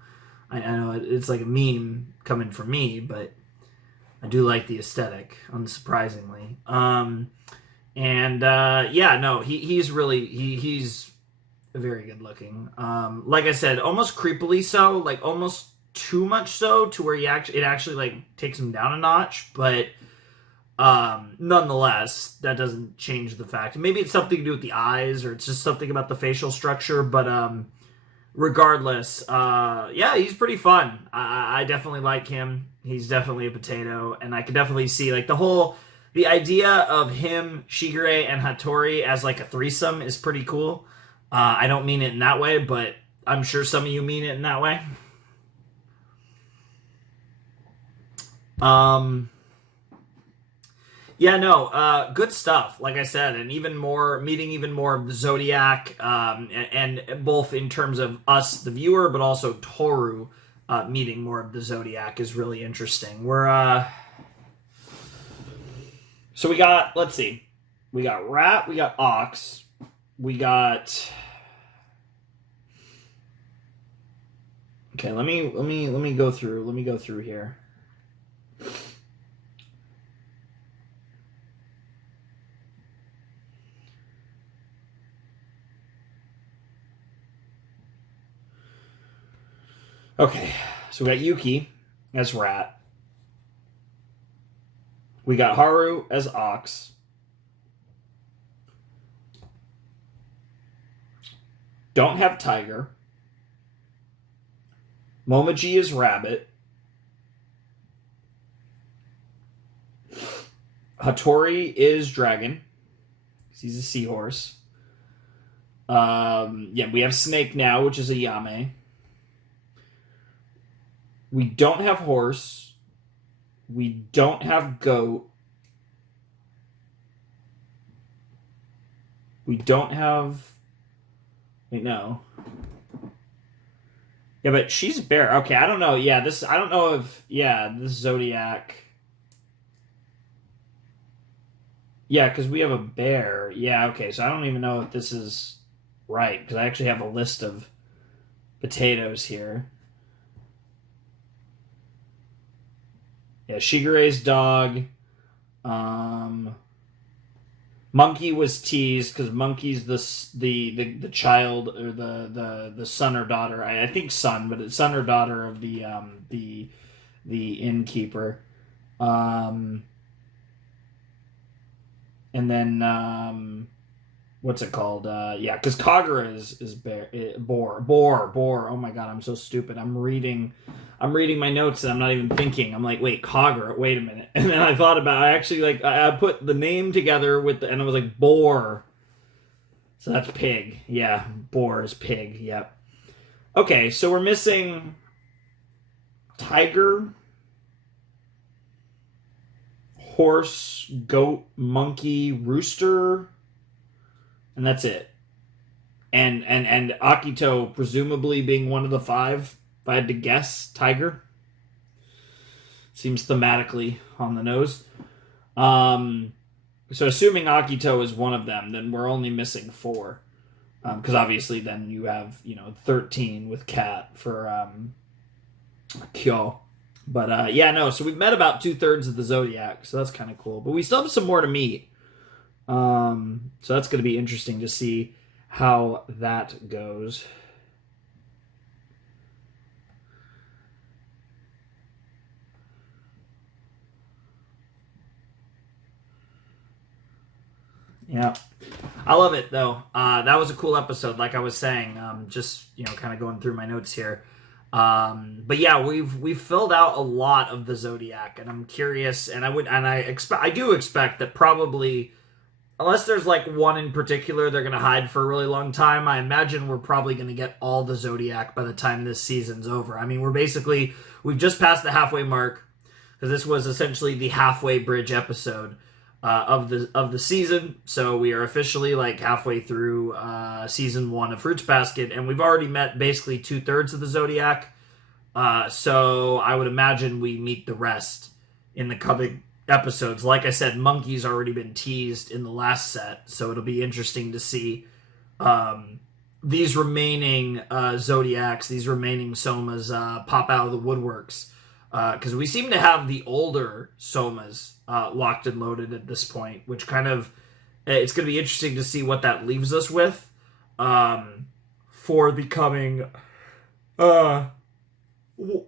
I know it's like a meme coming from me, but I do like the aesthetic, unsurprisingly. And yeah, no, he's really he's very good looking. Like I said, almost creepily so, like almost too much so to where it actually like takes him down a notch, but nonetheless, that doesn't change the fact. Maybe it's something to do with the eyes, or it's just something about the facial structure, but regardless, yeah, he's pretty fun. I definitely like him. He's definitely a potato, and I could definitely see like the idea of him, Shigure, and Hattori as like a threesome is pretty cool. I don't mean it in that way, but I'm sure some of you mean it in that way. Yeah, no, good stuff. Like I said, and meeting even more of the Zodiac, and both in terms of us, the viewer, but also Tohru meeting more of the Zodiac is really interesting. So we got, let's see, we got Rat, we got Ox, we got. Okay, let me go through. Let me go through here. Okay, so we got Yuki as Rat. We got Haru as Ox. Don't have Tiger. Momo G is Rabbit. Hattori is Dragon. He's a seahorse. Yeah, we have Snake now, which is a Yame. We don't have Horse. We don't have Goat. We don't have... Wait, no. Yeah, but she's Bear. Okay, I don't know. Yeah, this... I don't know if... Yeah, this Zodiac... Yeah, because we have a bear. Yeah, okay, so I don't even know if this is right, because I actually have a list of potatoes here. Yeah, Shigure's dog. Monkey was teased because Monkey's the child, or the son or daughter. I think son, but it's son or daughter of the innkeeper. And then what's it called? Yeah, because Kagura is bear, boar. Oh my god, I'm so stupid. I'm reading my notes and I'm not even thinking. I'm like, wait, Kagura. Wait a minute. And then I thought about. I actually I put the name together and I was like boar. So that's pig. Yeah, boar is pig. Yep. Okay, so we're missing tiger, horse, goat, monkey, rooster, and that's it. And Akito presumably being one of the five, if I had to guess. Tiger seems thematically on the nose. So assuming Akito is one of them, then we're only missing 4, because obviously then you have 13 with Cat for Kyo. But yeah, no. So we've met about 2/3 of the Zodiac, so that's kind of cool. But we still have some more to meet. So that's going to be interesting to see how that goes. Yeah, I love it though. That was a cool episode, like I was saying. Just kind of going through my notes here. But yeah, we've filled out a lot of the Zodiac, and I'm curious, and I do expect that probably, unless there's like one in particular they're gonna hide for a really long time, I imagine we're probably gonna get all the Zodiac by the time this season's over. I mean, we've just passed the halfway mark, because this was essentially the halfway bridge episode of the season. So we are officially like halfway through season 1 of Fruits Basket, and we've already met basically 2/3 of the Zodiac. So I would imagine we meet the rest in the coming episodes. Like I said, Monkey's already been teased in the last set, so it'll be interesting to see these remaining Zodiacs, these remaining Somas pop out of the woodworks. Because we seem to have the older Somas locked and loaded at this point, which kind of, it's going to be interesting to see what that leaves us with for the coming,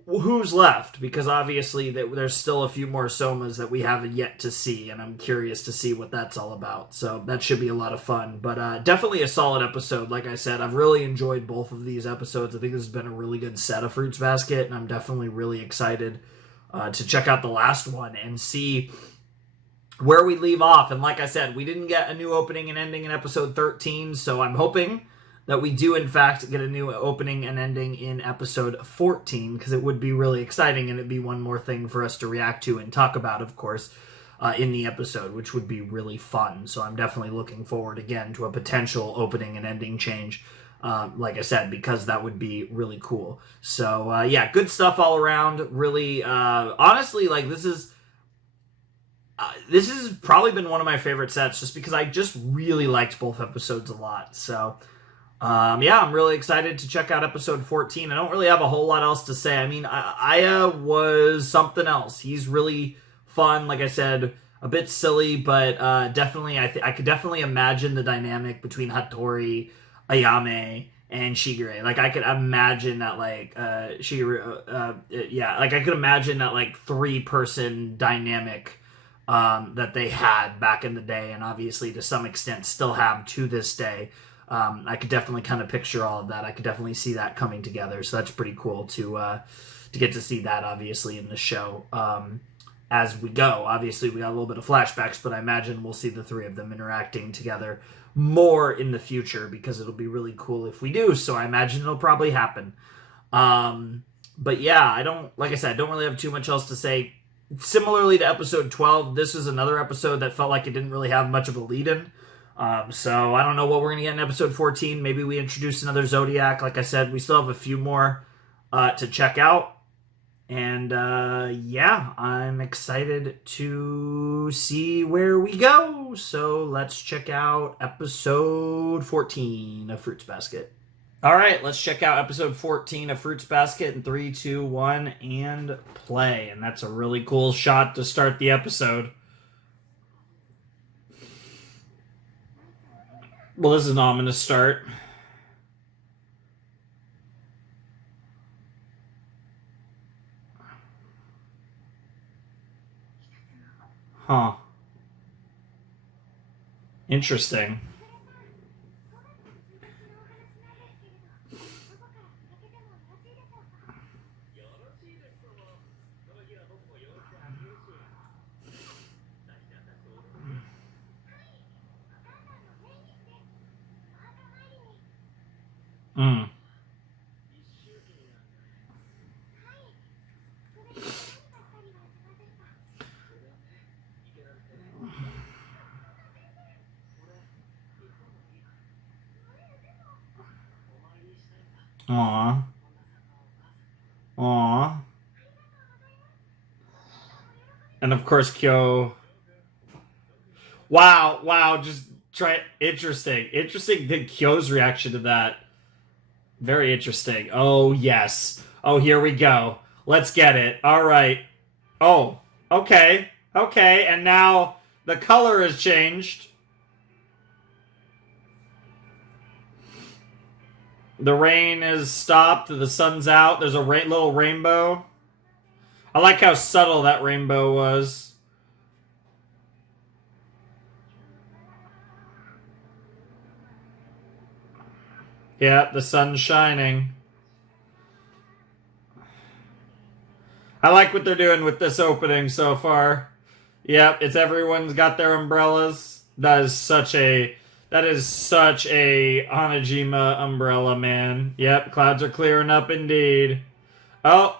who's left, because obviously there's still a few more somas that we haven't yet to see, and I'm curious to see what that's all about. So that should be a lot of fun, but definitely a solid episode. Like I said, I've really enjoyed both of these episodes. I think this has been a really good set of Fruits Basket, and I'm definitely really excited to check out the last one and see where we leave off. And like I said, we didn't get a new opening and ending in episode 13, so I'm hoping that we do, in fact, get a new opening and ending in episode 14, because it would be really exciting, and it'd be one more thing for us to react to and talk about, of course, in the episode, which would be really fun. So I'm definitely looking forward, again, to a potential opening and ending change, like I said, because that would be really cool. So, yeah, good stuff all around. Really, honestly, like, this has probably been one of my favorite sets, just because I just really liked both episodes a lot. So yeah, I'm really excited to check out episode 14. I don't really have a whole lot else to say. I mean, Aya was something else. He's really fun, like I said, a bit silly, but definitely, I could definitely imagine the dynamic between Hattori, Ayame, and Shigure. Like, I could imagine that, like, Shigure, yeah, like, I could imagine that, like, 3-person dynamic that they had back in the day, and obviously, to some extent, still have to this day. I could definitely kind of picture all of that. I could definitely see that coming together. So that's pretty cool to get to see that, obviously, in the show as we go. Obviously, we got a little bit of flashbacks, but I imagine we'll see the 3 of them interacting together more in the future, because it'll be really cool if we do. So I imagine it'll probably happen. But yeah, like I said, I don't really have too much else to say. Similarly to episode 12, this is another episode that felt like it didn't really have much of a lead-in. So I don't know what we're going to get in episode 14. Maybe we introduce another Zodiac. Like I said, we still have a few more to check out. And yeah, I'm excited to see where we go. So let's check out episode 14 of Fruits Basket. All right, let's check out episode 14 of Fruits Basket in 3, 2, 1, and play. And that's a really cool shot to start the episode. Well, this is an ominous start. Huh. Interesting. Mm. Aw. Aw. And of course, Kyo. Wow, just try. Interesting that Kyo's reaction to that. Very interesting. Oh, yes. Oh, here we go. Let's get it. All right. Oh, okay. Okay, and now the color has changed. The rain is stopped. The sun's out. There's a little rainbow. I like how subtle that rainbow was. Yeah, the sun's shining. I like what they're doing with this opening so far. Yep, it's everyone's got their umbrellas. That is such a Hanajima umbrella, man. Yep, clouds are clearing up indeed. Oh,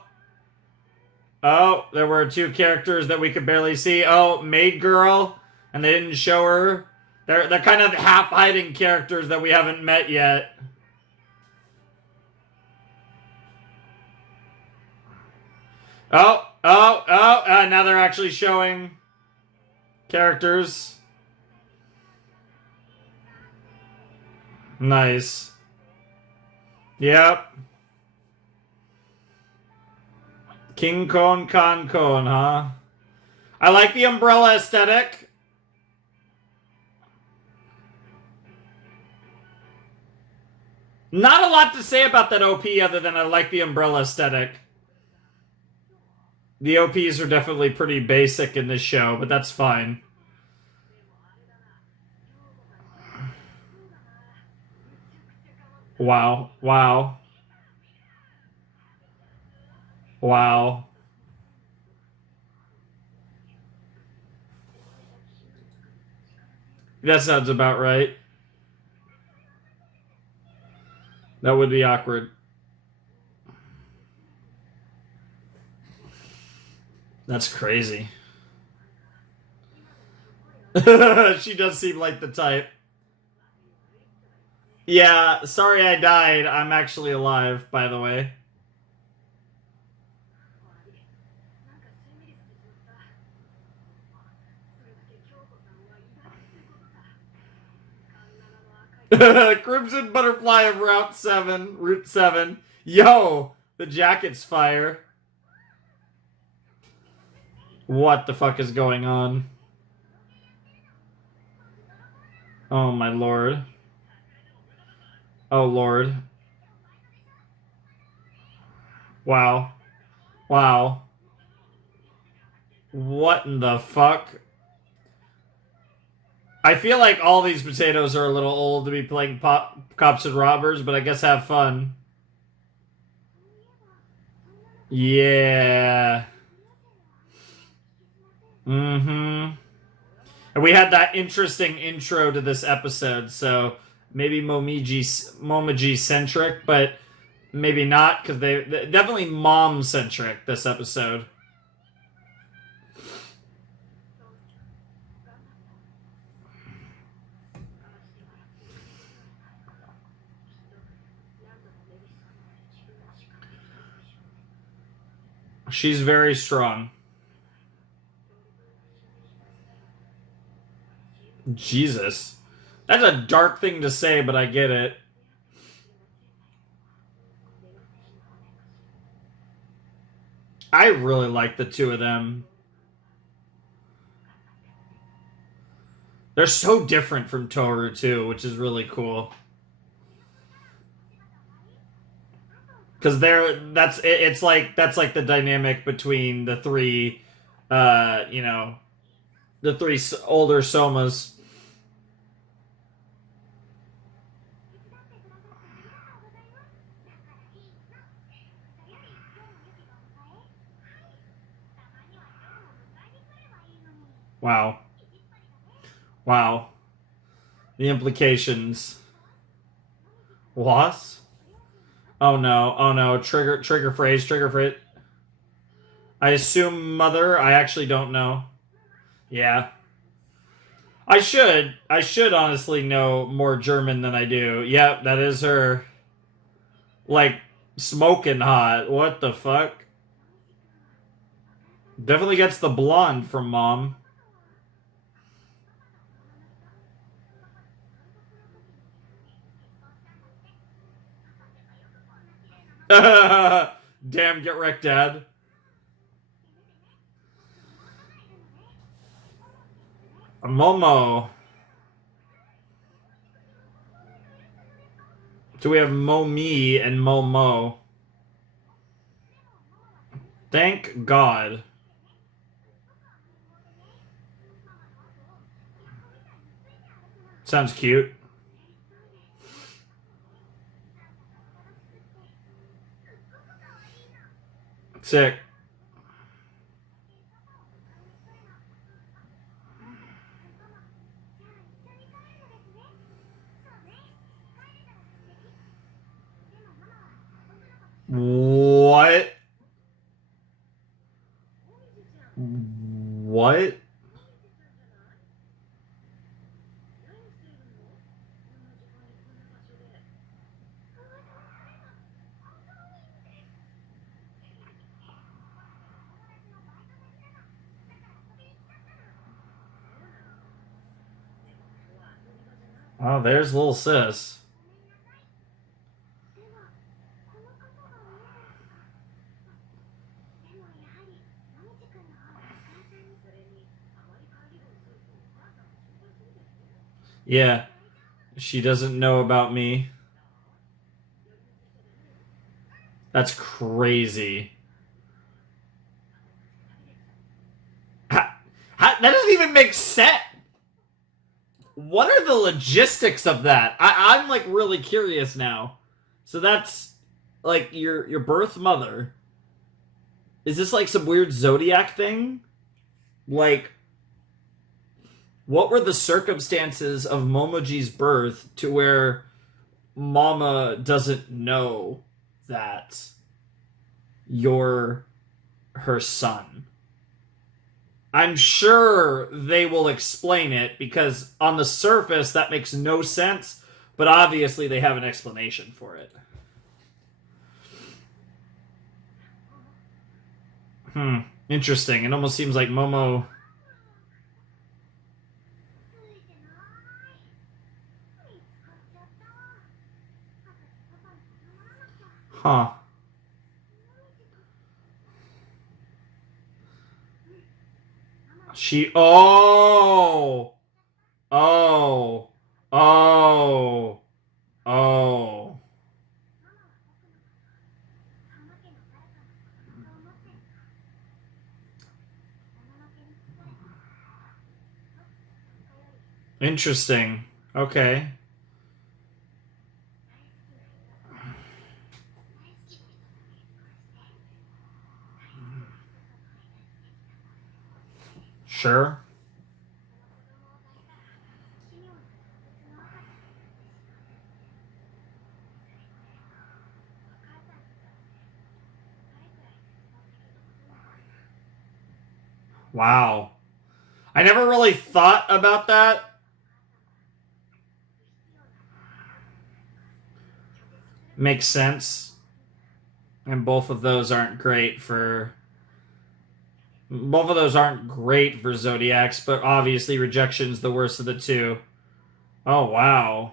there were 2 characters that we could barely see. Oh, Maid Girl, and they didn't show her. They're kind of half hiding characters that we haven't met yet. Now they're actually showing characters. Nice. Yep. King Kon, Kan Kon, huh? I like the umbrella aesthetic. Not a lot to say about that OP other than I like the umbrella aesthetic. The OPs are definitely pretty basic in this show, but that's fine. Wow. Wow. Wow. That sounds about right. That would be awkward. That's crazy. She does seem like the type. Yeah, sorry I died. I'm actually alive, by the way. Crimson Butterfly of Route 7. Yo, the jacket's fire. What the fuck is going on? Oh my lord. Oh lord. Wow. Wow. What in the fuck? I feel like all these potatoes are a little old to be playing cops and robbers, but I guess have fun. Yeah. Mm-hmm. And we had that interesting intro to this episode, so maybe Momo G centric, but maybe not, because they definitely mom centric this episode. She's very strong. Jesus. That's a dark thing to say, but I get it. I really like the two of them. They're so different from Tohru too, which is really cool. Because that's like the dynamic between the three, the three older somas. Wow. Wow. The implications. Loss? Oh no. Oh no. Trigger phrase. I assume mother. I actually don't know. Yeah. I should honestly know more German than I do. Yep, that is her. Like, smoking hot. What the fuck? Definitely gets the blonde from mom. Damn, get wrecked, Dad. Momo. So we have Momi and Momo. Thank God. Sounds cute. Sick. What? What? Oh, there's little sis. Yeah, she doesn't know about me. That's crazy. That doesn't even make sense. What are the logistics of that? I'm like really curious now. So that's like your birth mother. Is this like some weird Zodiac thing? Like, what were the circumstances of Momo G's birth to where Mama doesn't know that you're her son? I'm sure they will explain it because on the surface that makes no sense, but obviously they have an explanation for it. Interesting. It almost seems like Momo... Huh. She... Oh! Oh! Oh! Oh! Interesting. Okay. Sure. Wow. I never really thought about that. Makes sense. And both of those aren't great for... Both of those aren't great for Zodiacs, but obviously rejection's the worst of the two. Oh, wow.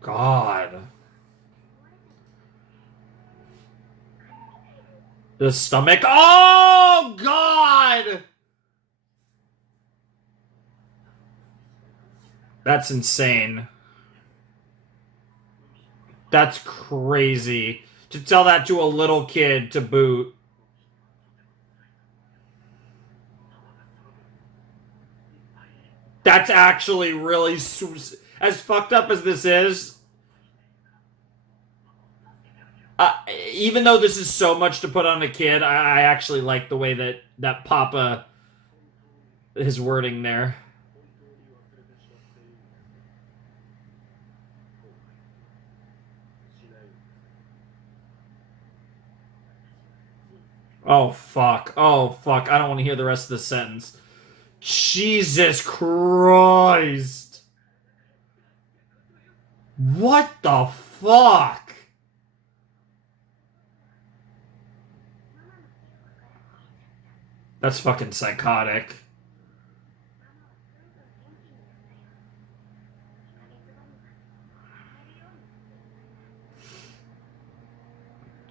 God. The stomach. Oh, God! That's insane. That's crazy. To tell that to a little kid to boot. That's actually really... As fucked up as this is... even though this is so much to put on a kid, I actually like the way that Papa... His wording there. Oh, fuck. Oh, fuck. I don't want to hear the rest of the sentence. Jesus Christ. What the fuck? That's fucking psychotic.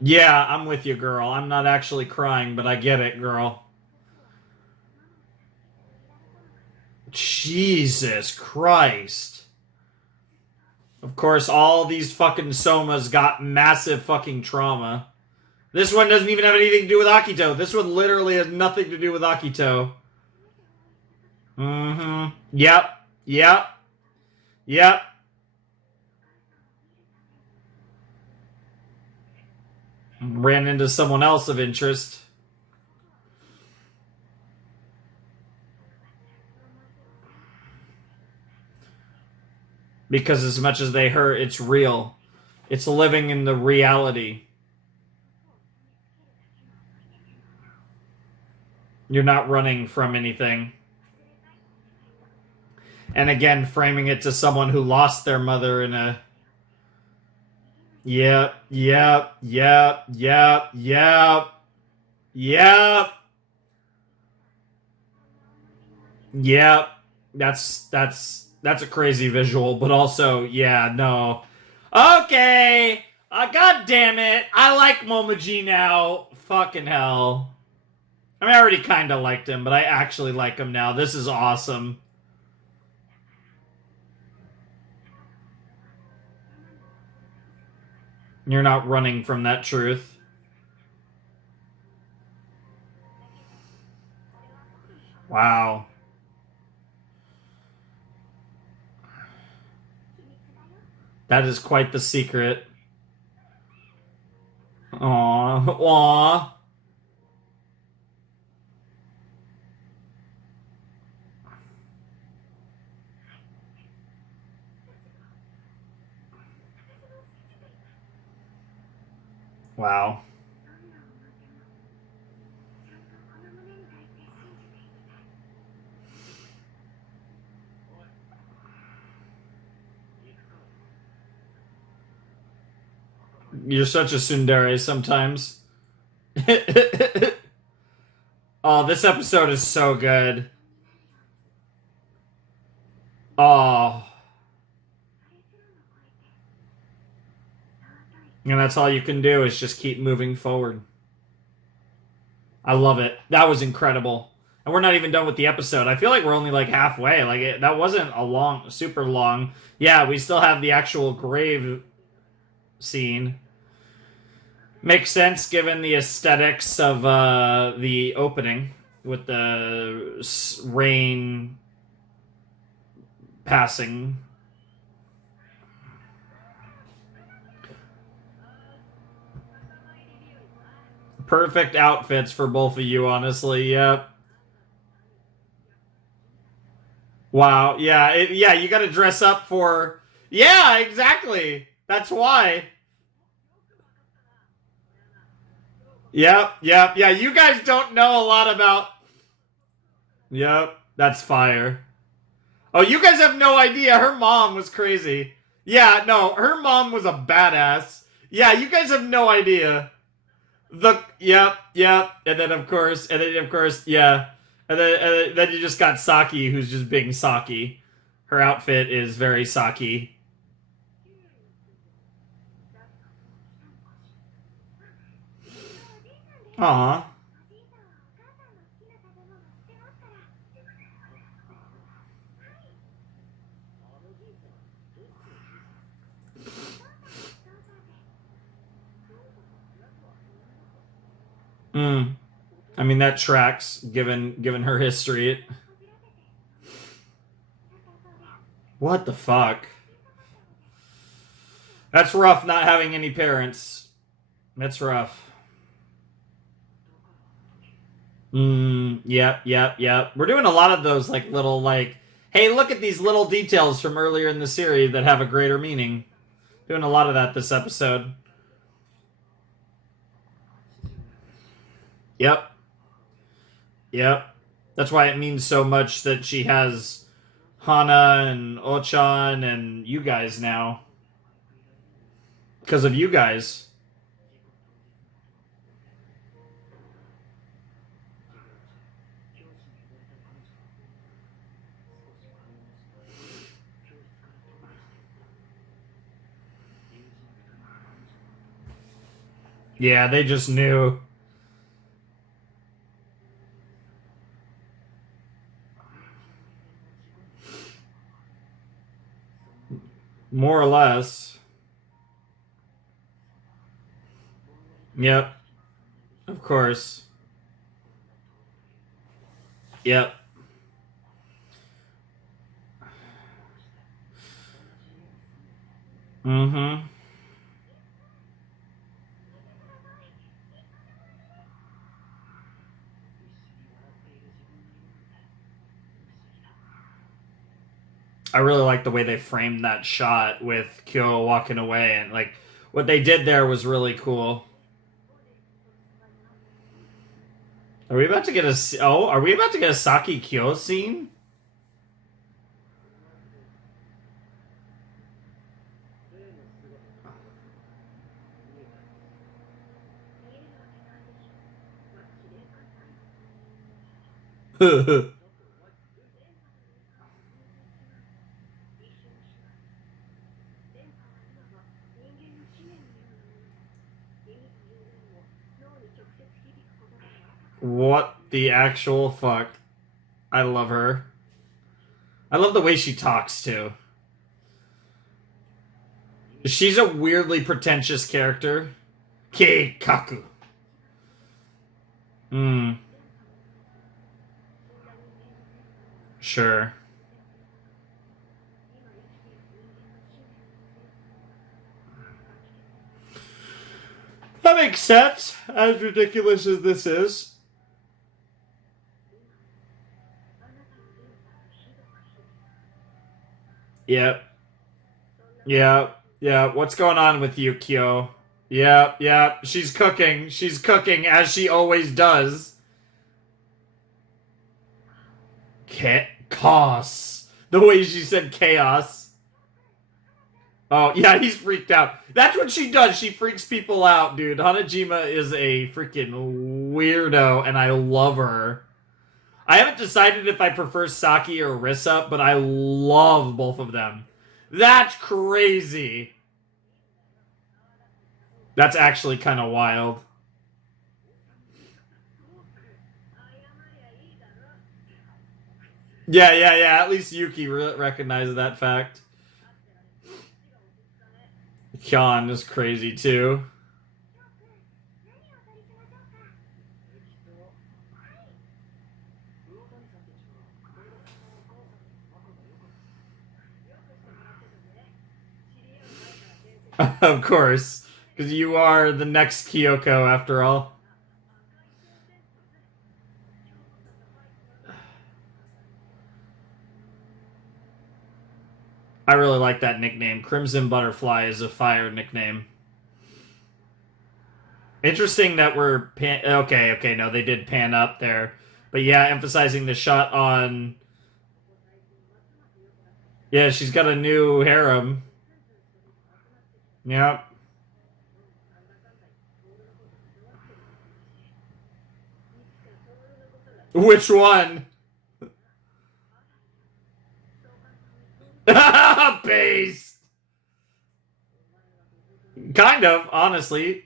Yeah, I'm with you, girl. I'm not actually crying, but I get it, girl. Jesus Christ. Of course, all these fucking somas got massive fucking trauma. This one doesn't even have anything to do with Akito. This one literally has nothing to do with Akito. Mm-hmm. Yep. Yep. Yep. Ran into someone else of interest. Because as much as they hurt, it's real. It's living in the reality. You're not running from anything. And again, framing it to someone who lost their mother in a... Yep, yep, yep, yep, yep, yep. Yep. That's a crazy visual, but also, yeah, no. Okay! God damn it! I like Momo G now. Fucking hell. I mean, I already kind of liked him, but I actually like him now. This is awesome. You're not running from that truth. Wow. That is quite the secret. Aww. Aww. Wow. You're such a tsundere sometimes. Oh, this episode is so good. Oh. And that's all you can do is just keep moving forward. I love it. That was incredible. And we're not even done with the episode. I feel like we're only like halfway. Like that wasn't a long, super long. Yeah, we still have the actual grave scene. Makes sense given the aesthetics of the opening with the rain passing. Perfect outfits for both of you, honestly. Yep. Wow. Yeah. Yeah. You got to dress up for. Yeah. Exactly. That's why. Yep. Yep. Yeah. You guys don't know a lot about. Yep. That's fire. Oh, you guys have no idea. Her mom was crazy. Yeah. No. Her mom was a badass. Yeah. You guys have no idea. Yep, and then of course, yeah, and then you just got Saki, who's just being Saki. Her outfit is very Saki. Aw. I mean that tracks given her history. What the fuck? That's rough not having any parents. That's rough. Yep. We're doing a lot of those like little like, hey, look at these little details from earlier in the series that have a greater meaning. Doing a lot of that this episode. Yep. That's why it means so much that she has Hana and Ochan and you guys now. Because of you guys. Yeah, they just knew. More or less. Yep. Of course. Yep. Mm-hmm. I really like the way they framed that shot with Kyo walking away, and like what they did there was really cool. Are we about to get are we about to get a Saki Kyo scene? What the actual fuck? I love her. I love the way she talks too. She's a weirdly pretentious character. Keikaku. Sure. That makes sense, as ridiculous as this is. Yep. Yep. Yeah. What's going on with Yukio? Yep. Yep. She's cooking. She's cooking, as she always does. Chaos. The way she said chaos. Oh, yeah, he's freaked out. That's what she does. She freaks people out, dude. Hanajima is a freaking weirdo, and I love her. I haven't decided if I prefer Saki or Rissa, but I love both of them. That's crazy. That's actually kind of wild. Yeah. At least Yuki recognizes that fact. Kyon is crazy too. Of course, because you are the next Kyoko after all. I really like that nickname. Crimson Butterfly is a fire nickname. Interesting that we're okay, no, they did pan up there. But yeah, emphasizing the shot on... Yeah, she's got a new harem. Yep. Which one? Based. Kind of, honestly.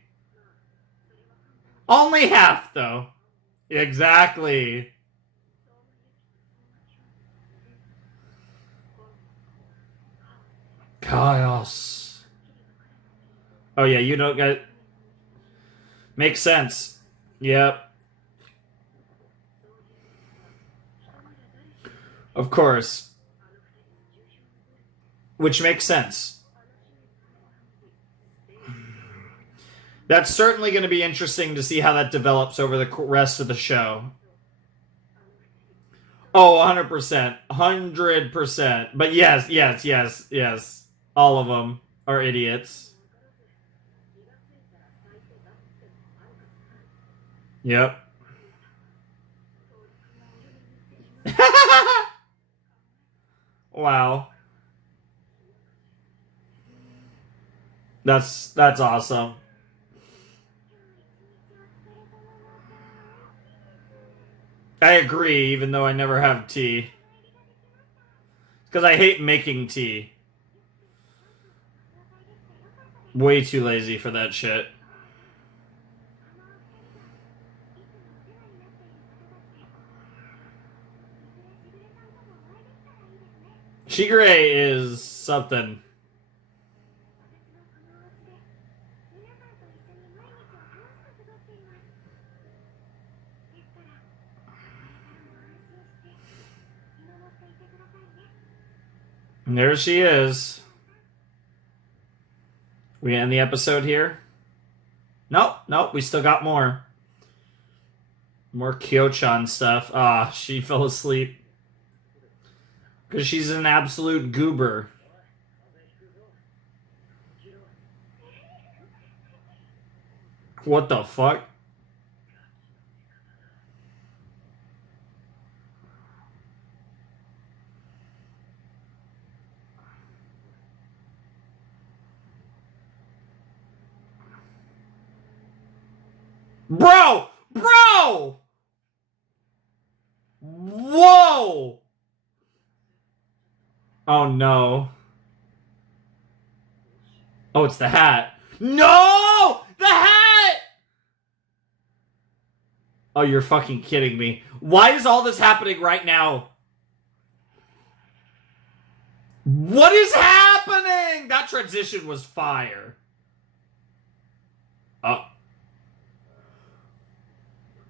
Only half, though. Exactly. Chaos. Oh, yeah, you don't get... Makes sense. Yep. Of course. Which makes sense. That's certainly going to be interesting to see how that develops over the rest of the show. Oh, 100%. 100%. But yes. All of them are idiots. Yep. Wow. That's awesome. I agree, even though I never have tea. Because I hate making tea. Way too lazy for that shit. Shigure is something. And there she is. We end the episode here? Nope, we still got more. More Kyo-chan stuff. Ah, she fell asleep. Because she's an absolute goober. What the fuck? Bro! Whoa! Oh no. Oh, it's the hat. No! The hat! Oh, you're fucking kidding me. Why is all this happening right now? What is happening? That transition was fire.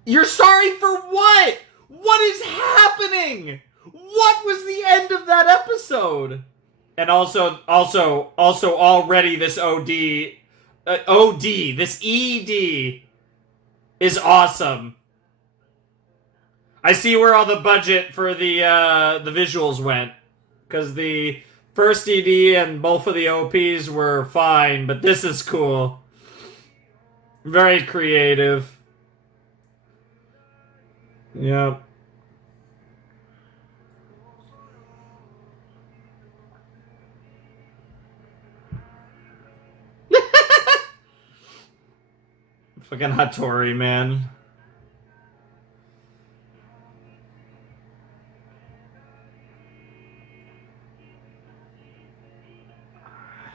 You're sorry for what? What is happening? What was the end of that episode? And also already this this ED is awesome. I see where all the budget for the visuals went. Because the first ED and both of the OPs were fine, but this is cool. Very creative. Yep. Fucking Hattori, man.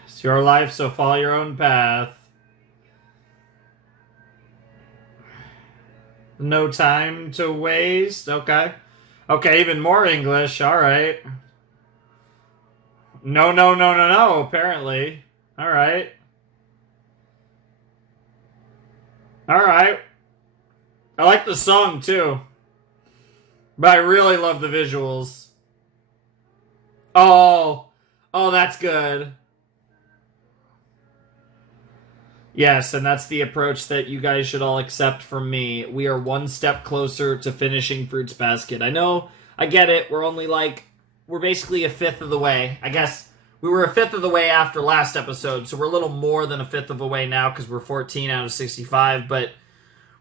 It's your life, so follow your own path. No time to waste. Okay. Okay, even more English. All right. No, apparently. All right. All right. I like the song, too. But I really love the visuals. Oh, that's good. Yes, and that's the approach that you guys should all accept from me. We are one step closer to finishing Fruits Basket. I know, I get it. We're basically a fifth of the way. I guess we were a fifth of the way after last episode, so we're a little more than a fifth of the way now because we're 14 out of 65, but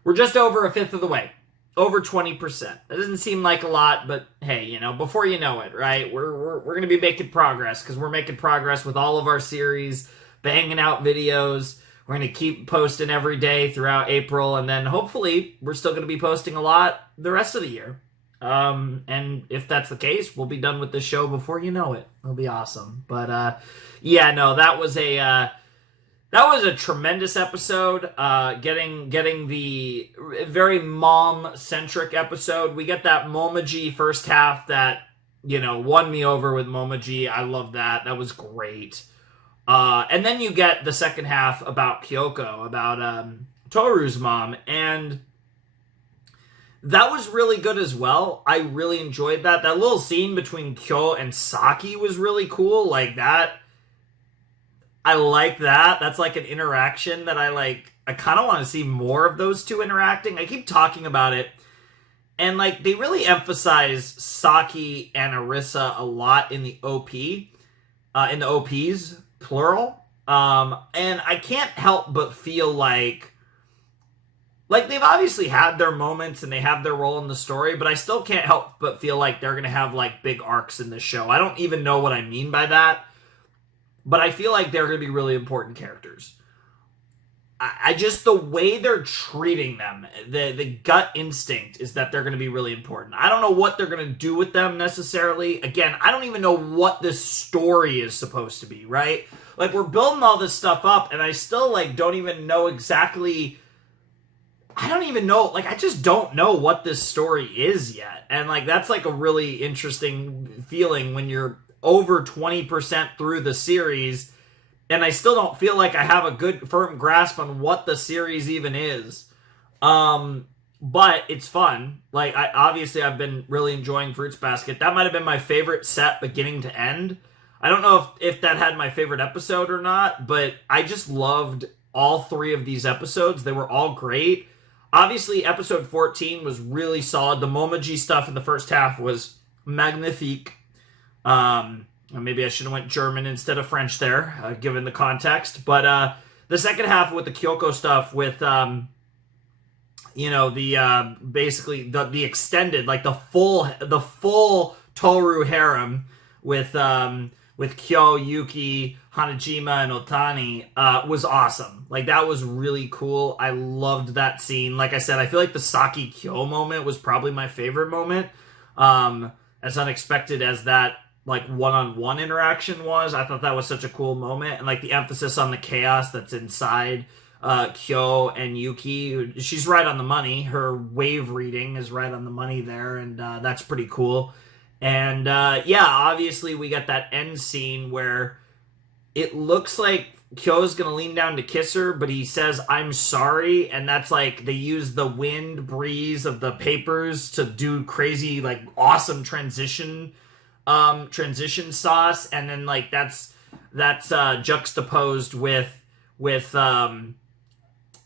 we're just over a fifth of the way. Over 20%. That doesn't seem like a lot, but hey, before you know it, right? We're going to be making progress because we're making progress with all of our series, banging out videos. We're going to keep posting every day throughout April, and then hopefully we're still going to be posting a lot the rest of the year. And if that's the case, we'll be done with the show before you know it. It'll be awesome. But that was a tremendous episode. Getting the very mom-centric episode. We get that Momo G first half that, won me over with Momo G. I love that. That was great. And then you get the second half about Kyoko, about Tohru's mom, and that was really good as well. I really enjoyed that. That little scene between Kyo and Saki was really cool. Like that, I like that. That's like an interaction that I like. I kind of want to see more of those two interacting. I keep talking about it, and like they really emphasize Saki and Arisa a lot in the OP, in the OPs. Plural. And I can't help but feel like they've obviously had their moments and they have their role in the story, but I still can't help but feel like they're going to have like big arcs in this show. I don't even know what I mean by that, but I feel like they're going to be really important characters. I just, the way they're treating them, the gut instinct is that they're going to be really important. I don't know what they're going to do with them necessarily. Again, I don't even know what this story is supposed to be, right? Like, we're building all this stuff up, and I still, don't even know exactly... I don't even know, I just don't know what this story is yet. And, that's, a really interesting feeling when you're over 20% through the series, and I still don't feel like I have a good, firm grasp on what the series even is. But it's fun. I've been really enjoying Fruits Basket. That might have been my favorite set beginning to end. I don't know if that had my favorite episode or not, but I just loved all three of these episodes. They were all great. Obviously, episode 14 was really solid. The Momo G stuff in the first half was magnifique. Maybe I should have went German instead of French there, given the context. But the second half with the Kyoko stuff, with basically the extended, the full Tohru harem with Kyo, Yuki, Hanajima, and Otani was awesome. That was really cool. I loved that scene. Like I said, I feel like the Saki Kyo moment was probably my favorite moment. As unexpected as that one-on-one interaction was, I thought that was such a cool moment. And the emphasis on the chaos that's inside Kyo and Yuki. She's right on the money. Her wave reading is right on the money there, and that's pretty cool. And yeah, obviously we got that end scene where it looks like Kyo's gonna lean down to kiss her, but he says, "I'm sorry," and that's like they use the wind breeze of the papers to do crazy, like awesome transition sauce, and then like that's juxtaposed with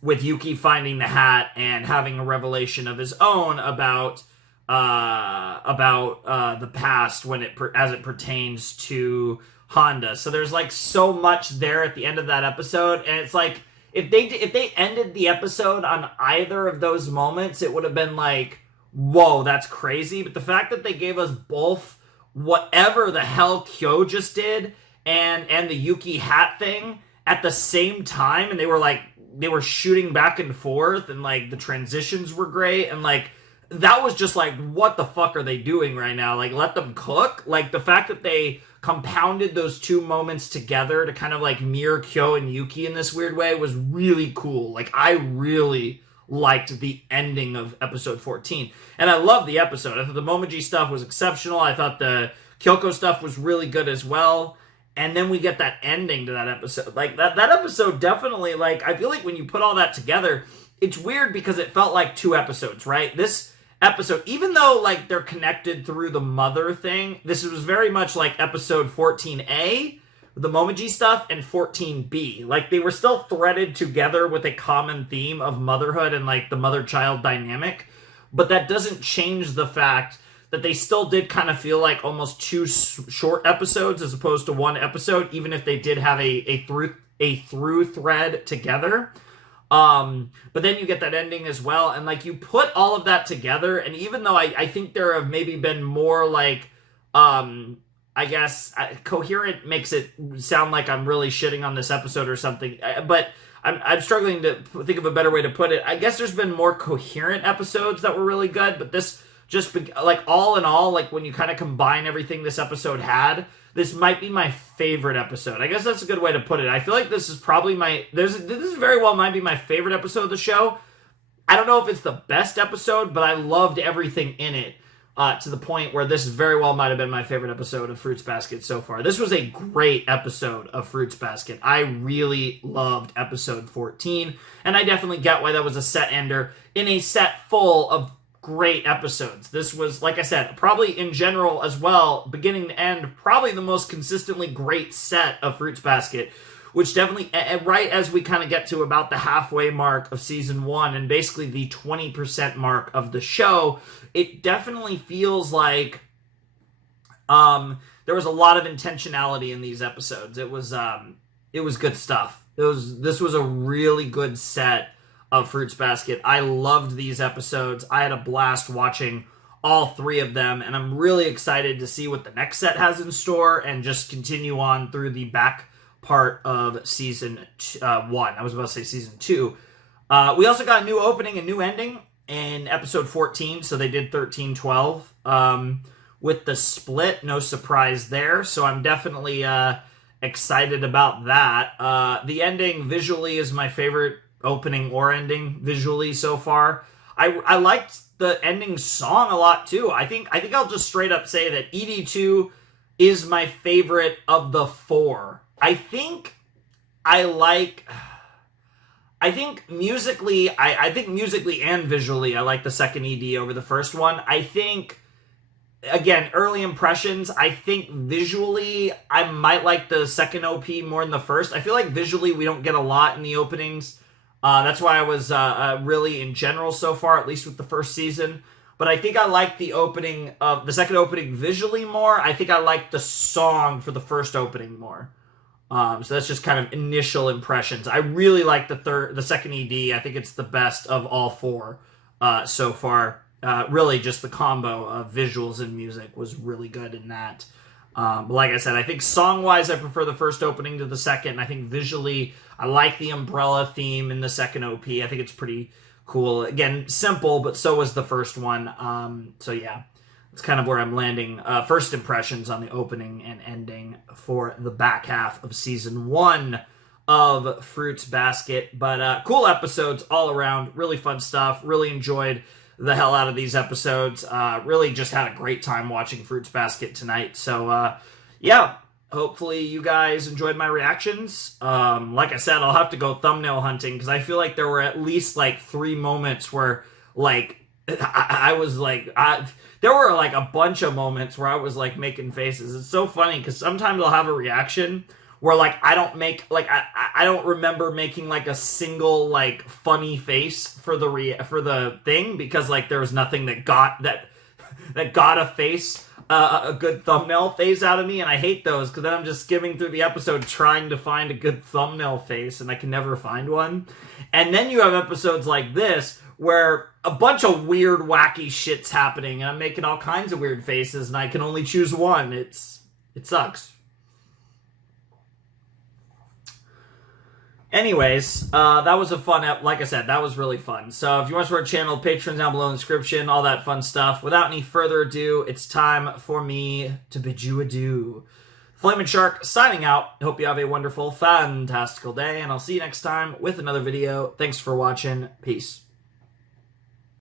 Yuki finding the hat and having a revelation of his own about the past as it pertains to Honda. So there's like so much there at the end of that episode, and it's like if they ended the episode on either of those moments, it would have been like, whoa, that's crazy. But the fact that they gave us both whatever the hell Kyo just did and the Yuki hat thing at the same time, and they were shooting back and forth, and like the transitions were great, and like that was just like, what the fuck are they doing right now? Like, let them cook. Like the fact that they compounded those two moments together to kind of like mirror Kyo and Yuki in this weird way was really cool. Like I really liked the ending of episode 14. And I love the episode. I thought the Momo G stuff was exceptional. I thought the Kyoko stuff was really good as well. And then we get that ending to that episode. Like that episode definitely, like, I feel like when you put all that together, it's weird because it felt like two episodes, right? This episode, even though like they're connected through the mother thing, this was very much like episode 14A, the Momo G stuff, and 14B. Like they were still threaded together with a common theme of motherhood and like the mother-child dynamic, but that doesn't change the fact that they still did kind of feel like almost two short episodes as opposed to one episode, even if they did have a through thread together. But then you get that ending as well, and like you put all of that together, and even though I think there have maybe been more like I guess coherent makes it sound like I'm really shitting on this episode or something, but I'm struggling to think of a better way to put it. I guess there's been more coherent episodes that were really good, but this just like all in all, like when you kind of combine everything this episode had, this might be my favorite episode. I guess that's a good way to put it. I feel like this is probably this very well might be my favorite episode of the show. I don't know if it's the best episode, but I loved everything in it to the point where this very well might have been my favorite episode of Fruits Basket so far. This was a great episode of Fruits Basket. I really loved episode 14, and I definitely get why that was a set ender in a set full of great episodes. This was, like I said, probably in general as well, beginning to end, probably the most consistently great set of Fruits Basket, which definitely, right as we kind of get to about the halfway mark of season 1 and basically the 20% mark of the show, it definitely feels like there was a lot of intentionality in these episodes. It was good stuff. This was a really good set of Fruits Basket. I loved these episodes. I had a blast watching all three of them, and I'm really excited to see what the next set has in store and just continue on through the back part of season 1. I was about to say season 2. We also got a new opening and new ending in episode 14, so they did 13, 12 with the split. No surprise there, so I'm definitely excited about that. The ending visually is my favorite opening or ending visually so far. I liked the ending song a lot too. I think I'll just straight up say that ED2 is my favorite of the 4. I think musically and visually I like the second ED over the first one. I think, again, early impressions, I think visually I might like the second OP more than the first. I feel like visually we don't get a lot in the openings. That's why I was really in general so far, at least with the first season. But I think I like the second opening visually more. I think I like the song for the first opening more. So that's just kind of initial impressions. I really like the second ED. I think it's the best of all 4 so far. Really, just the combo of visuals and music was really good in that. But like I said, I think song-wise, I prefer the first opening to the second. I think visually, I like the umbrella theme in the second OP. I think it's pretty cool. Again, simple, but so was the first one. So yeah, it's kind of where I'm landing. First impressions on the opening and ending for the back half of season 1 of Fruits Basket. But cool episodes all around. Really fun stuff. Really enjoyed the hell out of these episodes. Really just had a great time watching Fruits Basket tonight. So, yeah, hopefully you guys enjoyed my reactions. Like I said, I'll have to go thumbnail hunting because I feel like there were at least like 3 moments where like I was like, there were like a bunch of moments where I was like making faces. It's so funny because sometimes I'll have a reaction where like I don't make like I don't remember making like a single like funny face for the thing because like there was nothing that got a face a good thumbnail face out of me, and I hate those because then I'm just skimming through the episode trying to find a good thumbnail face and I can never find one. And then you have episodes like this where a bunch of weird wacky shit's happening and I'm making all kinds of weird faces and I can only choose one. It sucks. Anyways, that was a fun like I said, that was really fun. So if you want to support the channel, Patreon's down below in the description, all that fun stuff. Without any further ado, it's time for me to bid you adieu. Flamin' Shark signing out. Hope you have a wonderful, fantastical day, and I'll see you next time with another video. Thanks for watching. Peace.